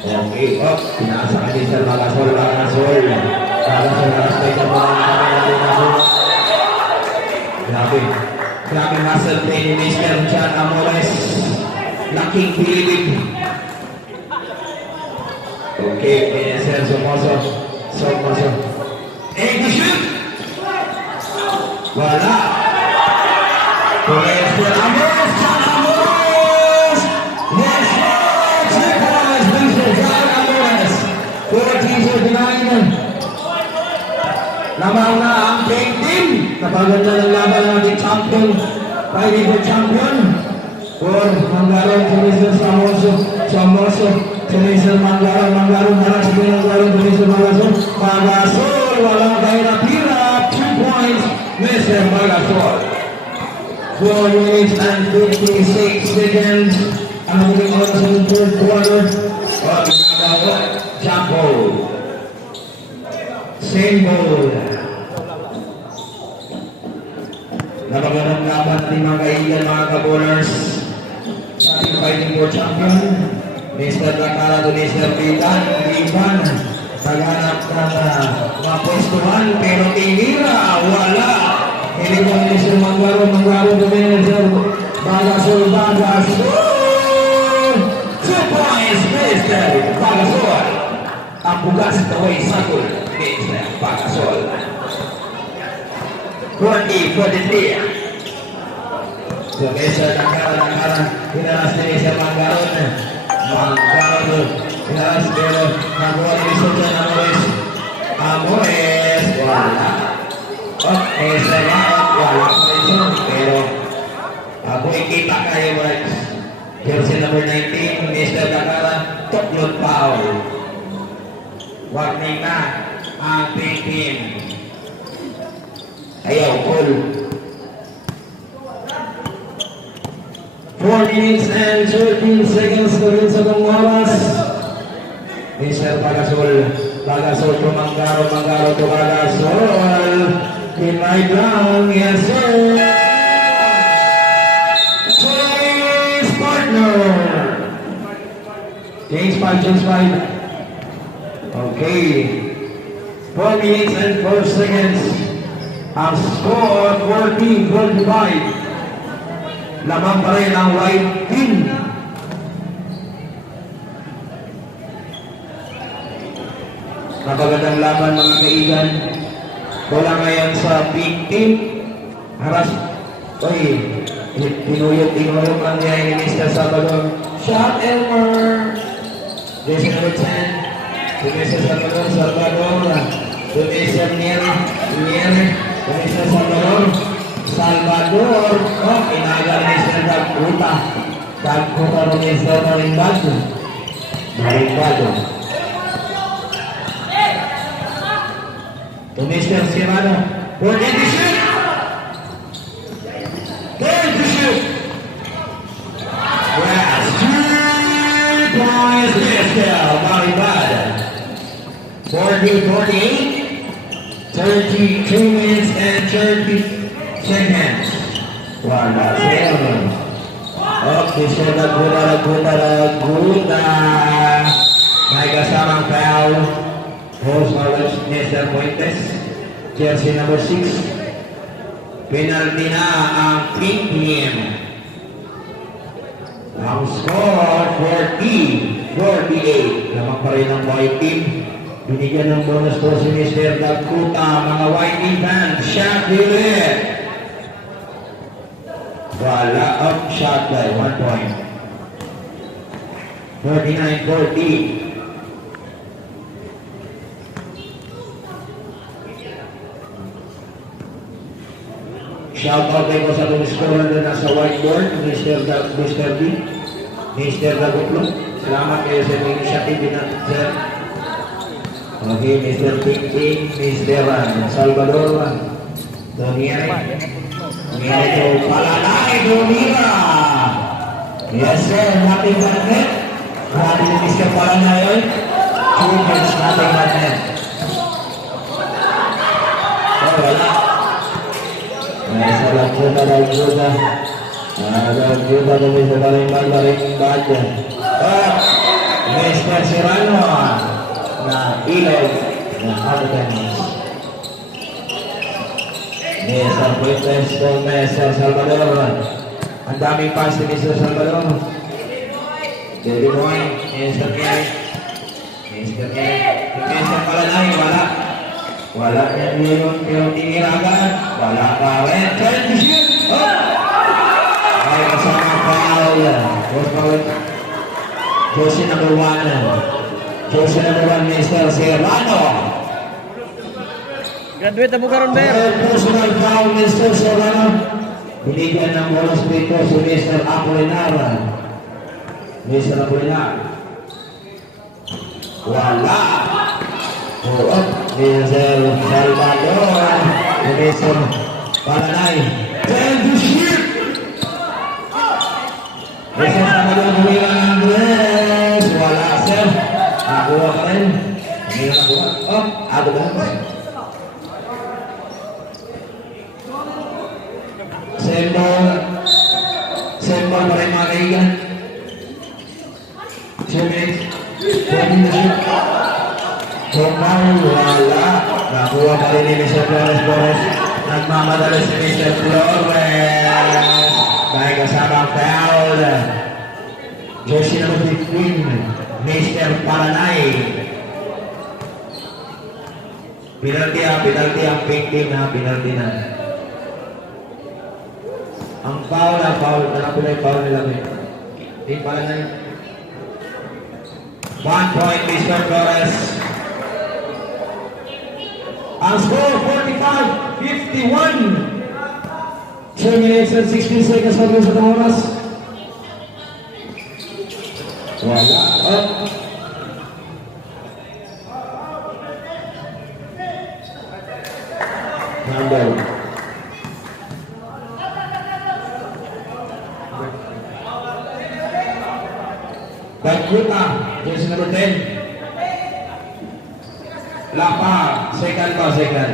Okay, pinasa ka din sa Bagasol. Bagasol na-respect ang mga Bagasol. Grabe muscle play ni Mr. John Amores. Laking bilib. Okay, Mr. Somoso. To shoot! Wala. To Mr. Amores. John Amores! Yes, 2 points Mr. John Amores. 14-39. Lamang na ang pink team. Napaganda ng laban ng ating champion. Fighting for champion. For Mangaron to Mr. Somoso. To Mr. Mangaron. Harap si Mangaron to Mr. Bagasol. Walang kayo na pira. 2 points Mr. Bagasol. 4 minutes and 56 seconds. Ang ating oras sa third quarter. Jump ball. Same ball. Napagandang laban natin mga kaibigan, mga ka-bowlers. Ating fighting for champion. Mr. Dakara to Mr. Ivan. Naghanap ng mga postuhan pero tinira. Wala. Hindi mo Mr. Manggaro to Mr. Bagasol. 2 points Mr. Bagasol. Ang bugas kaway sakul Mr. Bagasol. 40-43. So Mr. Dakara hinalas ni Mr. Manggaro hinalas pero nakuha ni Mr. John Amores. Wala. Mr. Raot wala pa rin pero ako ikita kayo guys. Jersey number 19 Mr. Dakara toklot foul. Warning na ang pink team. Ayaw, call. 4 minutes and 13 seconds na rin sa itong oras. Mr. Bagasol Bagasol to Manggaro to Bagasol. Pinay lang, yes sir. James partner. James 5. Okay. 4 minutes and 4 seconds. Ang score 40-45. Lamang pa rin ang white team. Napagandang laban mga kaigan. Wala ngayon sa big team. Haras. Oy, tinuyok lang niya ni Mr. Salvador. Shot Elmer. Jersey number 10. Si Mr. Salvador. Si Mr. Nier. Si Mr. Salvador. Oh, inagal ni Mr. Dagkuta. Dagkuta ng Mr. Marimbado. To Mr. Serrano. Going to shoot. Yes, 2 points. Mr. Marimbado. 40-48. 32 minutes and 30 seconds. Wala sir. Okay, sir, Laguna. May kasamang foul. Host Marlos Mr. Fuentes. Jersey number 6. Penalty na ang pink team. Ang score 40-48. Lamang pa rin ang white team. Binigyan ng bonus po si Mr. Dagkuta. Mga white team fans, shot ulit. Wala up shot by 1 point. 49-40. Shout out kayo sa mga scorer na nasa whiteboard, Mr. D, Mr. Dagutlo. Salamat kayo sa initiative na sir. Okay, Mr. Pinking, Mr. Salvador, Doniay. Doniay to Palanay, Donira. Yes sir, nothing but net. Grabe ni Mr. Palanay. 2 points, nothing but net. Oh, wala. Nasa Laguna. Laguna kami sa baling baga. Oh, Mr. Serrano na ilog na Alcanis. Mr. Fuentes to Mr. Salvador. Ang daming pass ni Mr. Salvador. David Boy, Mr. Kelly. Mr. Palanay, wala. Wala niya ngayon, pero tinira agad. Wala pa rin. Turn to shoot! Oh! Ay, kasama foul. First foul. Jersey number 1. Jersey number 1, Mr. Serrano. Graduate na po karon, Ber. Personal foul, Mr. Serrano. Binigyan ng bonus dito si Mr. Apolinar. Mr. Apolinar. Wala. Oh, Mr. Salvador. Mr. Palanay. Turn to shoot! Mr. Salvador bumilang ang dress. Wala, sir. Nakuha ka rin. Hindi na nakuha. Oh, ako ba? Sembol pa rin mga kaigan. 2 minutes. Turn to shoot. Wala. Nakuha pa rin ni Mr. Flores. Nagmamadali si Mr. Flores. Dahil kasamang foul. Jersey number 15, Mr. Palanay. Penalty ang pink team na penalty na. Ang foul. Hanapin na yung foul nila. Team Palanay. 1 point, Mr. Flores. Ang score, 45-51. 10 minutes and 16 seconds lagi sa oras. Wala. Up. Number. Dagkuta, jersey number 10. Lapa, second pa, second.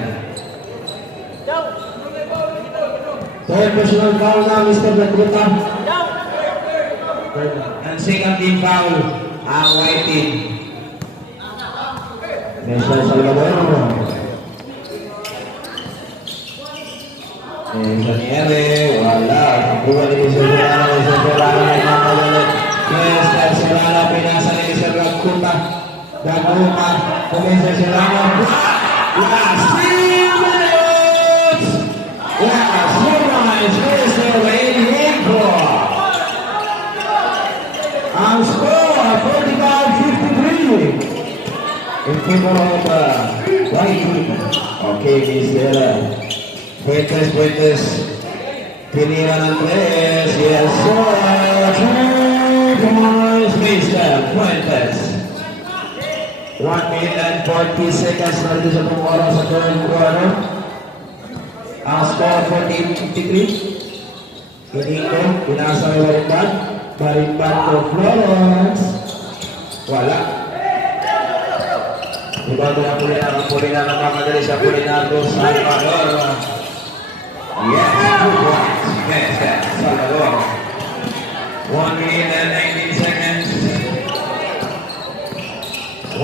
Third personal foul na, Mr. Recruta. And second team foul, ang white team. Mr. Salvador. Saniere, wala. Buwan ni Mr. Serrano, Mr. Serrano, nagmamalit. Mr. Serrano, pinasa ni Mr. Recruta. Gaguma, Mr. Serrano. Last 3 minutes! Last 2 minutes, Mr. Reinico. Ang score, 45-53. In favor of white team. Okay, Mr. Fuentes. Tinira ng tres. Yes, sir. 2 points, Mr. Fuentes. 1 minute and 40 seconds na rin sa pong oras sa third quarter. Ang score, 48-53. Pinito, pinasa may Barimban. Barimban to Florence. Wala. Ibago na Pulinar ang mamadali sa Pulinardo Salvador. Yes, 2 points. Mr. Salvador. 1 minute and 19 seconds. 1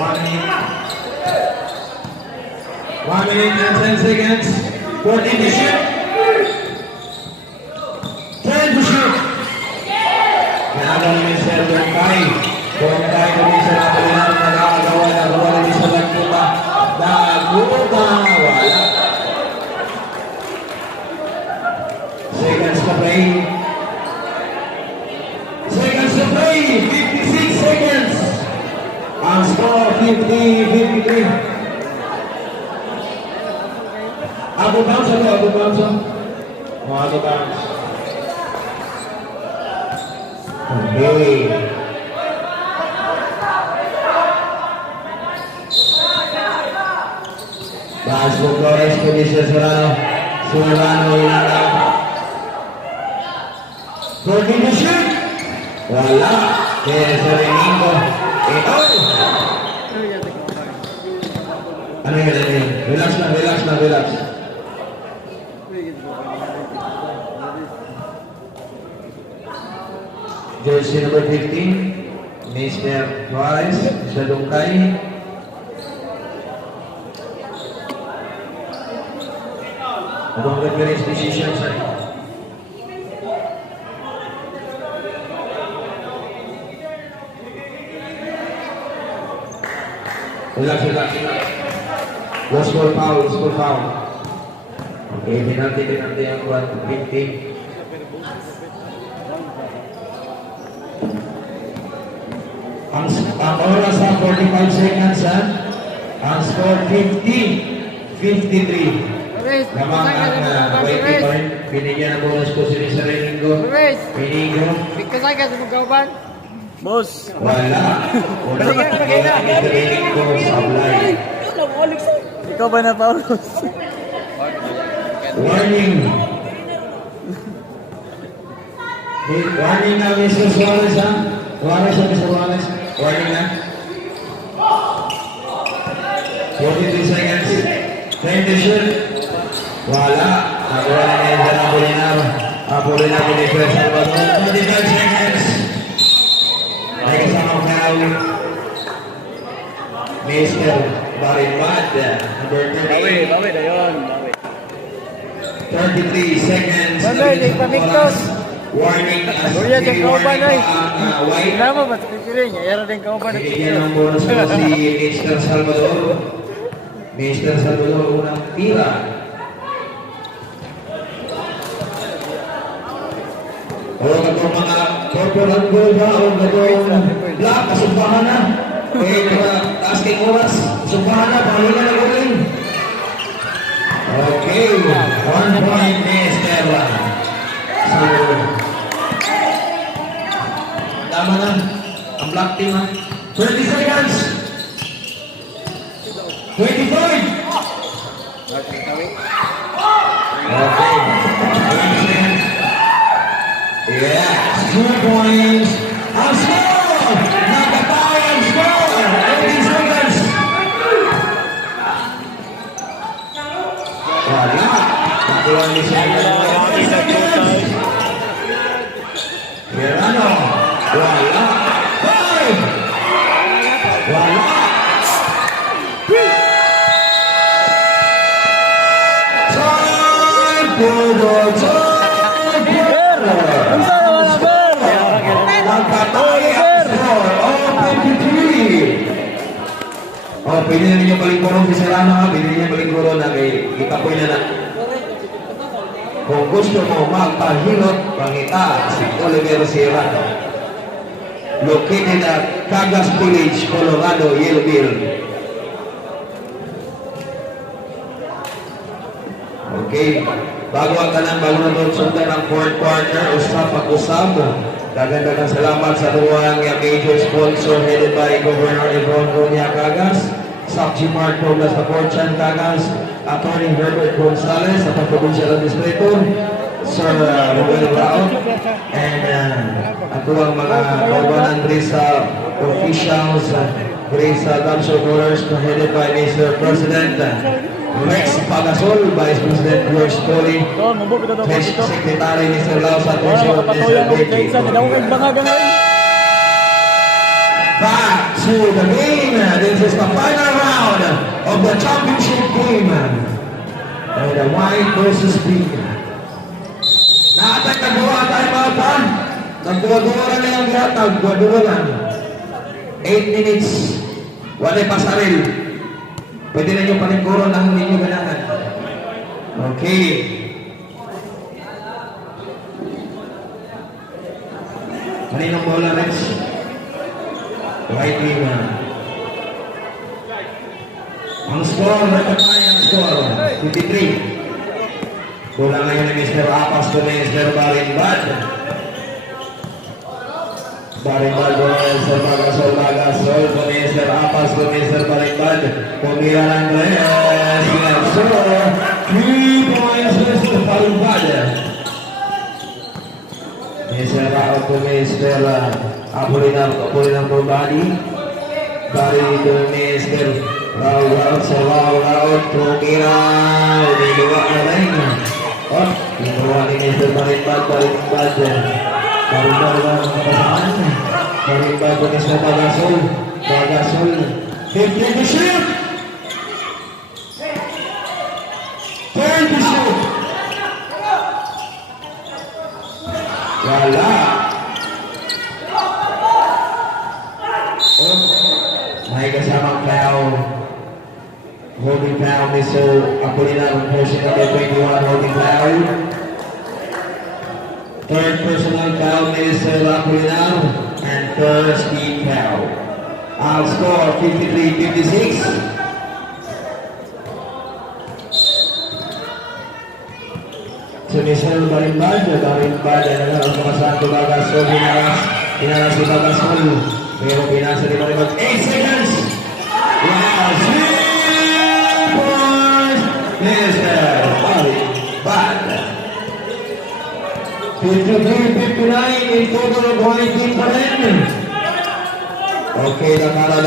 minute and 10 seconds. 14 to shoot. 10 to shoot. Nagawa ni Mr. Dongkay. Dongkay to Mr. Pulinar. Nagagawa ni Mr. Lagputa. Nagputa. Wala. Seconds to play. 56 seconds. Ang score, 50-53. Abu bounce. Abu bounce. Okay. Vasco Flores to Mr. Serrano. Serrano ilang. 14 to shoot. Wala. Kaya sa Reinico. Ito. Ano yun? Relax lang. Jersey number 15. Mr. Juarez. Mr. Dungkay. Anong reference decision sa ito? Relax. Score foul. Okay, penalty ang 150. Ang oras sa 45 seconds, ha? Ang score 50-53. Lamang ang white team pa rin. Binigyan ang bonus ko si Mr. Reinico. Bigkas ay kasi magkauban. Boss. Wala. Unang Mr. Reinico sablay. Ikaw ba na, Paulos? Warning na Mr. Suarez, ha? Mr. Suarez. Warning na. 43 seconds. Time to shoot. Wala. Nakuha na ngayon sa Apolinar. Apolinar ni Mr. Salvador. 25 seconds. May kasamang foul. Mr. Barimad. Number 30. Bawi na yun. 33 seconds. Bawi, pamiktos. Warning as Kuya, yung kauban ay. ang white. Hindi mo, ba't pipirin niya? Yara din kauban. Binigyan ng bonus ko si Mr. Salvador. Mr. Salvador, unang tira. O katong mga corporate goal ba? O katong black, kasumpahan na. Taas kay oras, kasumpahan na, paano na nag-uling? Okay, 1 point, Mr. Salvador. Tama na, ang black team, ha? 20 seconds. 25. Okay. Yes, 2 points. Ang score! Nakatay ang score! 18 seconds. Wala. Nakuha ni Verano. Wala. Hoy! Wala. Time for the time. Unsa na wala ber? Nagkatay ang score of 53. Oh, pwede na ninyo balingkuro si Serrano ha. Pwede ninyo balingkuro na kay ikapoy na na. Kung gusto mo magpahilot, pangita si Oliver Serrano. Located at Cagas Village, Colorado, Yellowville. Okay. Bago ang tanang, bago na doon sundan ang fourth quarter, usap. Dagan-dagang salamat sa duwang major sponsor headed by Governor Ebron Ronya Cagas, Sakji Mark Douglas Taporchan Cagas, Attorney Herbert Gonzalez, at ang Provincial Administrator, Sir Ruel Raot, and ato ang mga kaubanan sa officials, sa Damso Dollars headed by Mr. President Rex Pagasol, Vice President George Tolly, Secretary Mr. Lau Santos, Mr. Becky. Back to the game. This is the final round of the championship game. And the white versus pink. Naatay nagduwa tayo mga pan. Nagduwa-duwa na lang lahat. Nagduwa-duwa lang. 8 minutes. Walay pasaril. Pwede na yung palingkuro na hindi nyo ganahan. Okay. Kaninang bola, Rex? Right team. Ang score, nakatay ang score. 53. Bola ngayon ni Mr. Apas to Mr. Barimbad. Barimbad to Mr. Bagasol to Mr. Apas to Mr. Barimbad. Pumila ng Reyes. So, 3 points Mr. Barimbad. Mr. Raot to Mr. Apolinar Bobadi. Bari to Mr. Raut sa Raut Pumila. Umiluwa na rin. Oh, inuwa ni Mr. Barimbad. Barimbad lang ang kapasahan. Barimbad to Mr. Bagasol. 50 to shoot! Turn to shoot! Wala! Oh, may kasamang foul. Holding foul, Mr. Apolinar, portion number 21, holding foul. Third personal foul, Mr. Apolinar, and first team foul. I'll score 53-56. So, Mr. Barimbad ang kumasahan ko Bagasol, pinaras si Bagasol, pero pinasa ni Barimbad, 8 seconds! Wow! 3 points! Mr. Barimbad. 53-59 in total of white team pa rin. Okay, Dakara,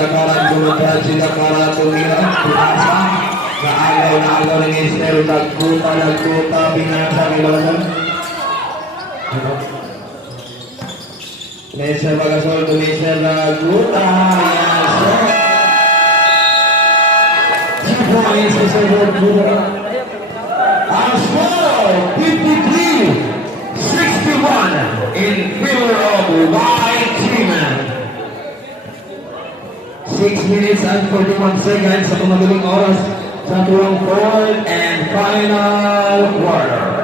bumuntan si Dakara, tumira, pinasa. Naagaw ni Mr. Nagkuta, pinasa ni Bagasol. Mr. Bagasol to Mr. Nagkuta. Yes, 2 points, Mr. Nagkuta. Ang score, 53-61 in favor of white team. 6 minutes and 41 seconds sa pumagaling oras sa tuwang fourth and final quarter.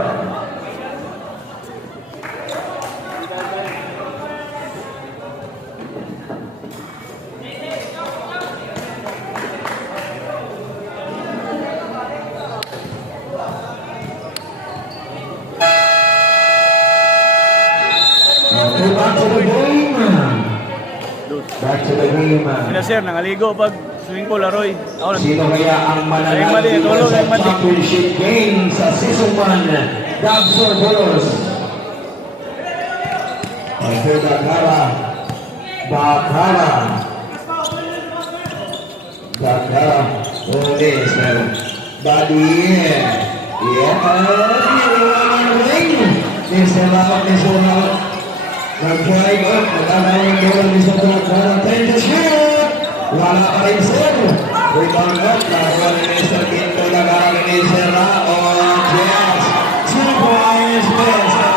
Okay, back to the game. Back to the game. Sila sir, nangaligo pag swimming pool, Aroy. Ako na. Sino kaya ang mananalo sa championship game sa season 1? Dabso Bolos. Okay, Bakara. Ulis. Badi. Yeah, niluwa ng ring. Mr. Out. Nag-drive up, nagkakaroon ng bola, Mr. Out. Trying to shoot. Wala pa rin sir. Rebound up, nakakuha ni Mr. Quinto, nagkakaroon ni Mr. Out. Yes. 2 points, Mr.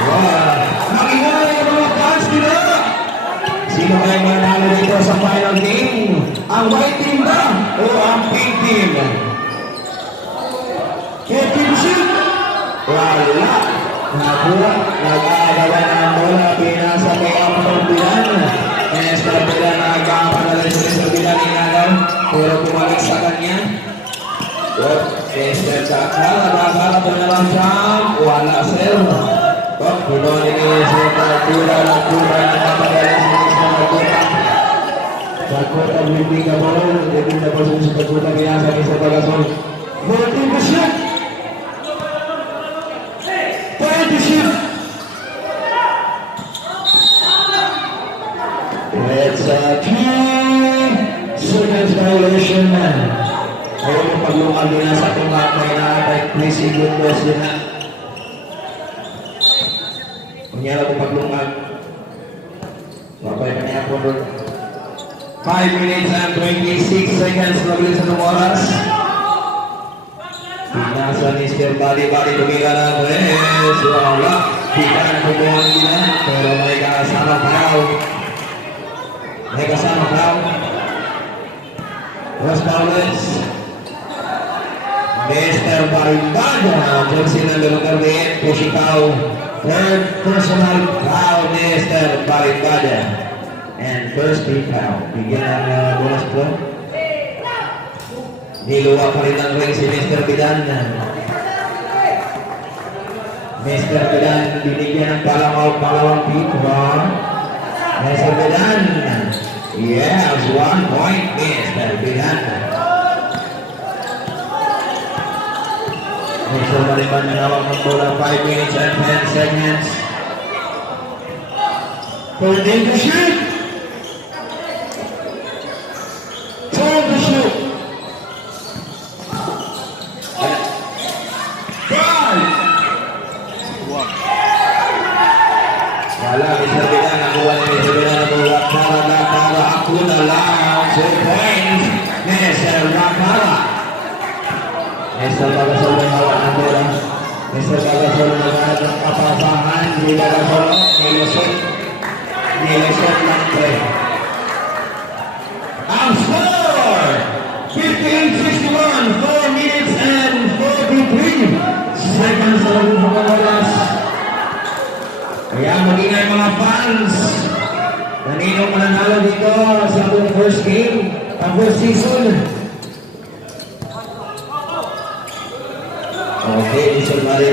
Wow. Nakingay ang mga fans nila. Sino kayo manalo dito sa final game? Ang white team ba? O ang pink team? Kevin shoot! Wala. Nakuha. Nag-aagawa ng bola. Pinasa kay Apple Bilan. Mr. Bilan nagkakanalay sa Mr. Bilan inagaw. Pero kumalik sa kanya. Mr. Chakra. Nagkakala po na lang siya. Wala sir. Puno ni Mr. Nagkura. Nagkapagaling si Mr. Nagkura. Nagkura ang bibig na ball. Bibig na ball sa Nagkura. Pinasa ni Mr. Pagasol. Multi to shoot! It's a 3 seconds violation man. Ayaw mo paglungan din na sa itong may na-attack 3 seconds din na. Kunyala ko paglungan. Mapay pa niya po doon. 5 minutes and 26 seconds na bilis sa oras. Pinasa ni Mr. Bali tumira na Pres. Wala. Pikan kumuha nila. Pero may kasama palaw. Ross Paulus. Mr. Barindada. Jersey number 38. Pushikaw. Third personal foul Mr. Barindada. And first team foul. Bigyan ng bonus po. Niluwa pa rin ang ring si Mr. Bidan. Mr. Bidan, binigyan ng palawang pitwa. Mr. Bidan. Yes, 1 point, Mr. Bidan. Mr. Baliban nawag ng bola, 5 minutes and 10 seconds. Holding the shoot. Hold the shoot. Wala, Mr. Bidan, nakuha ni Mr. Bidan, nakuha para ako na lang. 2 points, Mr. Rakara. Mr. Bagasol na hawak ng bola. Mr. Bagasol na hawak ng kapasahan. Di Bagasol, nilusot ng 3. Ang score! 15-61, 4 minutes and 43 seconds na lang mga oras. Kaya magingay mga fans. Naninong mananalo dito sa ating first game, ang first season. Okay, Mr. Bari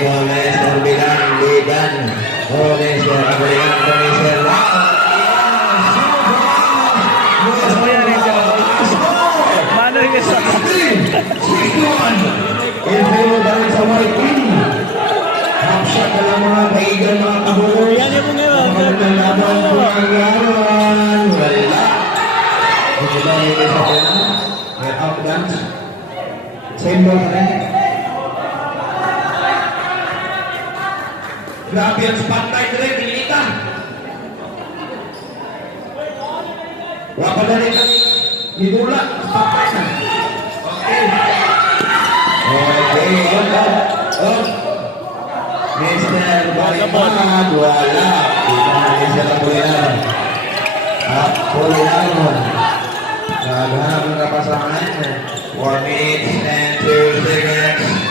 Gomez, Orbilan, Ligan, Gomez, Orbilan, Mr. Mano yung isa. 61. In favor dahil sa white team. Half-shot na lang mga kaigan, mga kahulos. Yan yung ngayon. Magandang po ang yaron. Wala. Ito ba yung isa ko na? May up dance. Same ball pa rin. Grabe ang spotlight rin. Pinilitan. Wapa na rin kami. Nidula. Spotlight na. Okay. Okay. Mr. Baripag, wala. Pinahali siya ng Pulilan. At Pulilan. Naghanap ng kapasangan. 4 minutes and 2 seconds.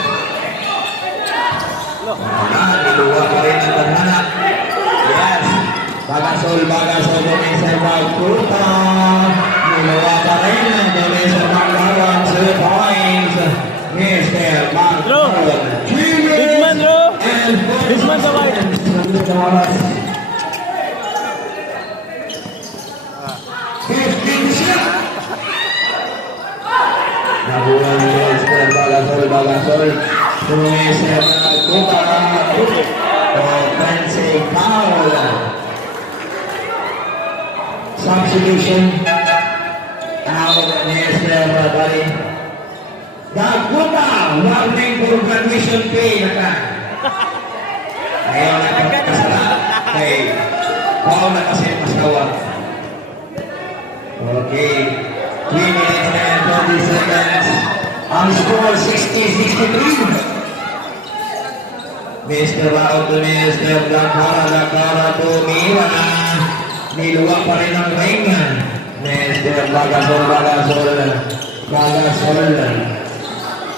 Niluwa pa rin ang paghanap. Yes. Bagasol po Mr. Bagputa. Niluwa pa rin ang Mr. Bagputa. 2 points. Mr. Bagputa. Big man, bro. Big man sa white. Nabuhan ni Mr. Bagasol. Mr. Bagputa. Offensive foul. Substitution. Out Mr. Bari. Daguta, warning for graduation pay na ka. Ayaw na kasala kay Paul na kasi masawa. Okay. 3 minutes and 20 seconds. Ang score 60-63. Mr. Rao to Mr. Lakara tumira. Niluwag pa rin ang ring. Mr. Bagasol.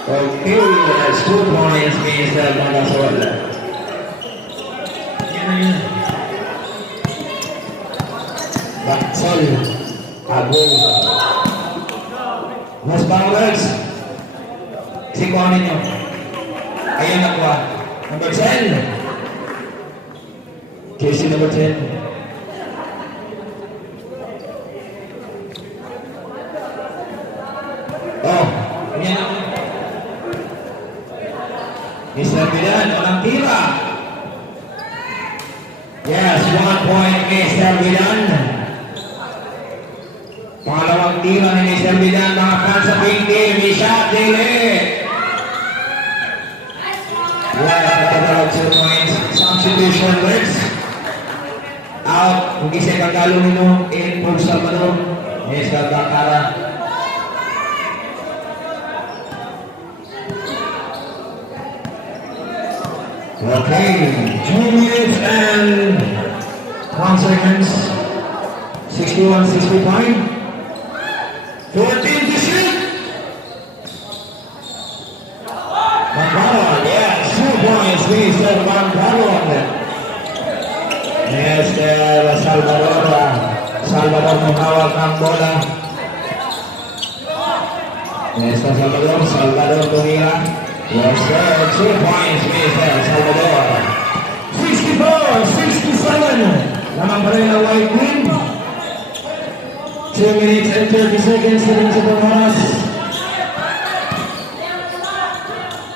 Okay, that's 2 points, Mr. Bagasol. Yan. Bagasol. Ago. Mas bowlers. Sikuhanin nyo. Ayan nakuha. Number 10. Casey number 10. Oh, ayan. Mr. Bidan, walang tira. Yes, 1 point, Mr. Bidan. Pangalawang tira ni Mr. Bidan, mga fans sa Pink Team, Ishak Dele. Yes, nakatawag 2 points. Substitution works. Out, hindi siya kagalo nino, in for Salvador. Mr. Dakara. Okay, 2 minutes and 1 seconds. 61-65. 14 to shoot. Mandaron, yes, 2 points, Mr. Mandaron. Mr. Salvador menghawak ng bola. Mr. Salvador tumira. Yes, sir, 2 points, Mr. Salvador. 64-67. Naman pa rin ang white team. 2 minutes and 30 seconds na rin sa oras.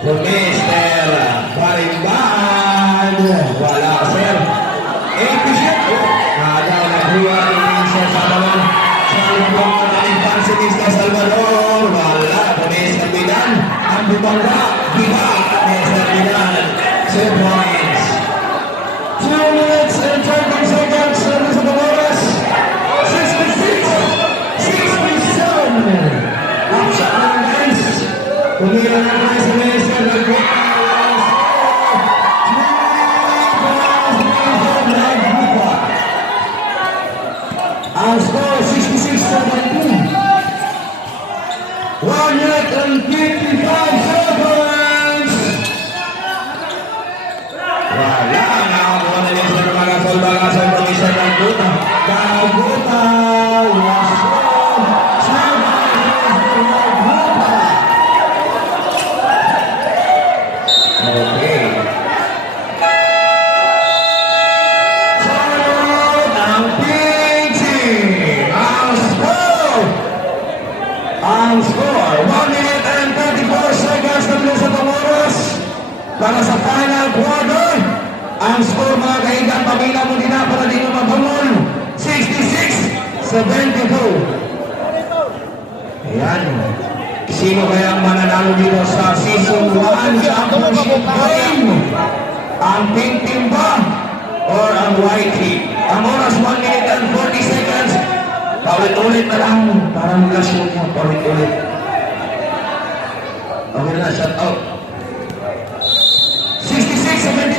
To Mr. Barimbad. Wala ka, sir. 80 Nadaw na buwa ni Mr. Salvador. Salvador, nalipan si Mr. Salvador. Wala. To Mr. Bidan. Ang bumangga. Diba? Mr. Bidan. 2 points. 2 minutes and 20 seconds na rin sa oras. 66-67. Upshot na guys. Tumira na guys sa Mr. Salvador. Ang score 66-17. 155 seconds. Wala na ako na Mr. Bagasol from Mr. Daguta. Daguta. Okay. Sunod ang Pink Team. Ang score 1 minute and 34 seconds na bilis sa oras para sa final quarter. Ang score mga kaigan, pamila mo din na para di mo magbumol. 66-72. Ayan. Sino kaya ang mananalo dito sa Season 1 Championship Game? Ang Pink Team ba? Or ang White Team? Ang oras 1 minute and 40 seconds. Paulit-ulit na lang. Parang lasyon mo. Paulit-ulit. Okay na, shut out. 66-73.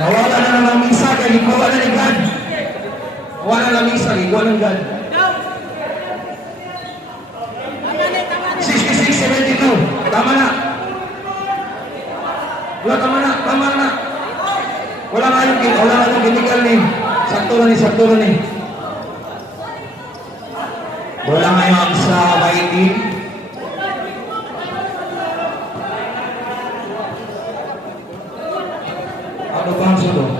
Nawala na ng lamisa. Kaya ikaw na ni God. Nawala na lamisa. Ikaw ng God. 66-72. Tama na. Wala, tama na. Wala nga yung kinikal ni. Sakto na ni. Wala ngayon sa white team. Ano ba ang sunod?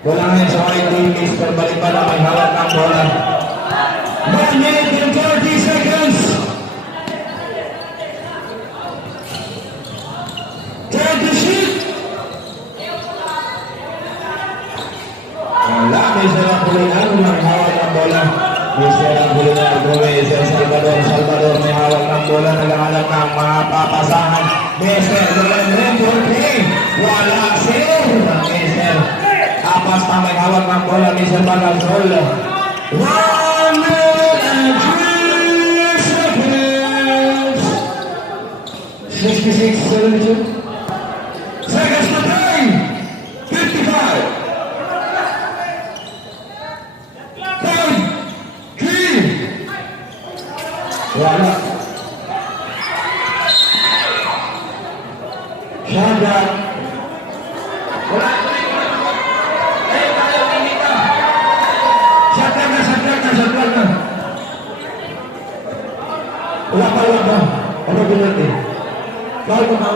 Wala ngayon sa white team. Mr. Baliban na may hawak ng bola. 1 minute and 30 seconds. Time to shoot. bola. Mr. Apulian, may hawak ng bola. Mr. Apulian, Gomez, Salvador, may hawak ng bola. Naghahanap ng mga papasahan. Mr. Apulian, wala sir. Mr. Apas pa may hawak ng bola. Mr. Bagasol. 1 minute and 3 seconds. 66, 72. Seconds to time. 55. 5, 3. Wala. Shotgun. Wala. Shotgun na. Wala pa. Ano binati? Foul ko na.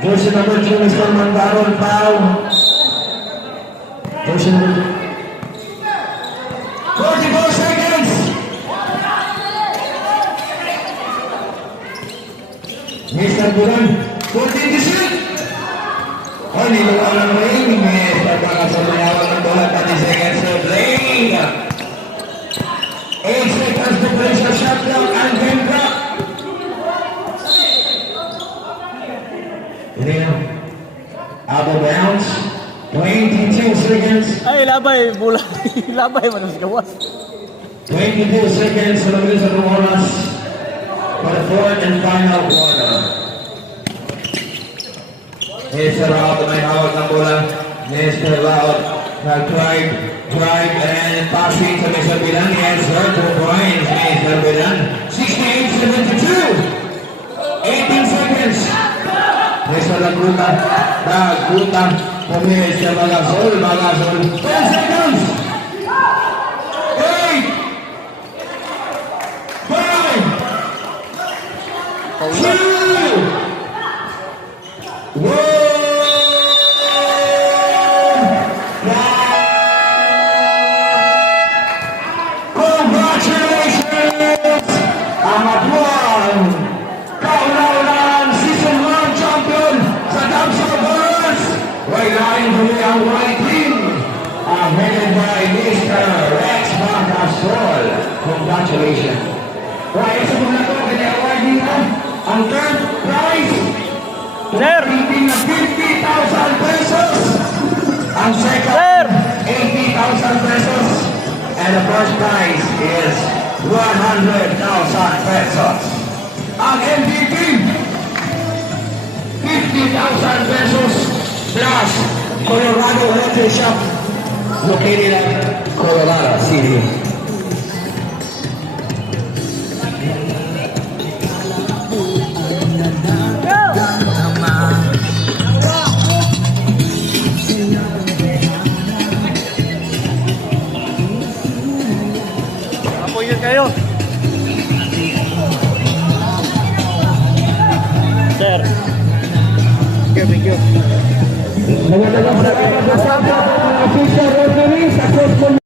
Jersey number 2, Mr. Mandaron, foul. Jersey number 2. 44 seconds. Mr. Bulan, 14 to shoot. Oh, niluwa ng ring. Mr. Bagasol na hawak ng bola, 30 seconds to play. 8 seconds to play sa shot clock and game clock. Out of bounds. 22 seconds. Ay, labay. Bola. Labay man ang gawas. 22 seconds sa labas ng oras for the fourth and final quarter. Mr. Raut may hawak ng bola. Mr. Raut nag-drive and passing to Mr. Bilan. Yes, sir, 2 points. Mr. Bilan, 68-72. 18 seconds. Mr. Laguta, Mr. Bagasol, 10 seconds. 8, 5, 2, 1. Congratulations! Amat Juan! Kaunaunang Season 1 champion sa Damsel Boys! Waylain huli ang white team, headed by Mr. Rex Bagasol. Congratulations! Right, sa mga ito, kanya-award dito, ang third prize, Sir! tumiting na 50,000 pesos. Ang second, Sir! 80,000 pesos. And the first prize is 100,000 pesos. Ang MVP, 50,000 pesos plus Colorado Electric Shop located at Colorado City. Apo yun kayo. Sir. Thank you. Nagandang salamat sa official referee sa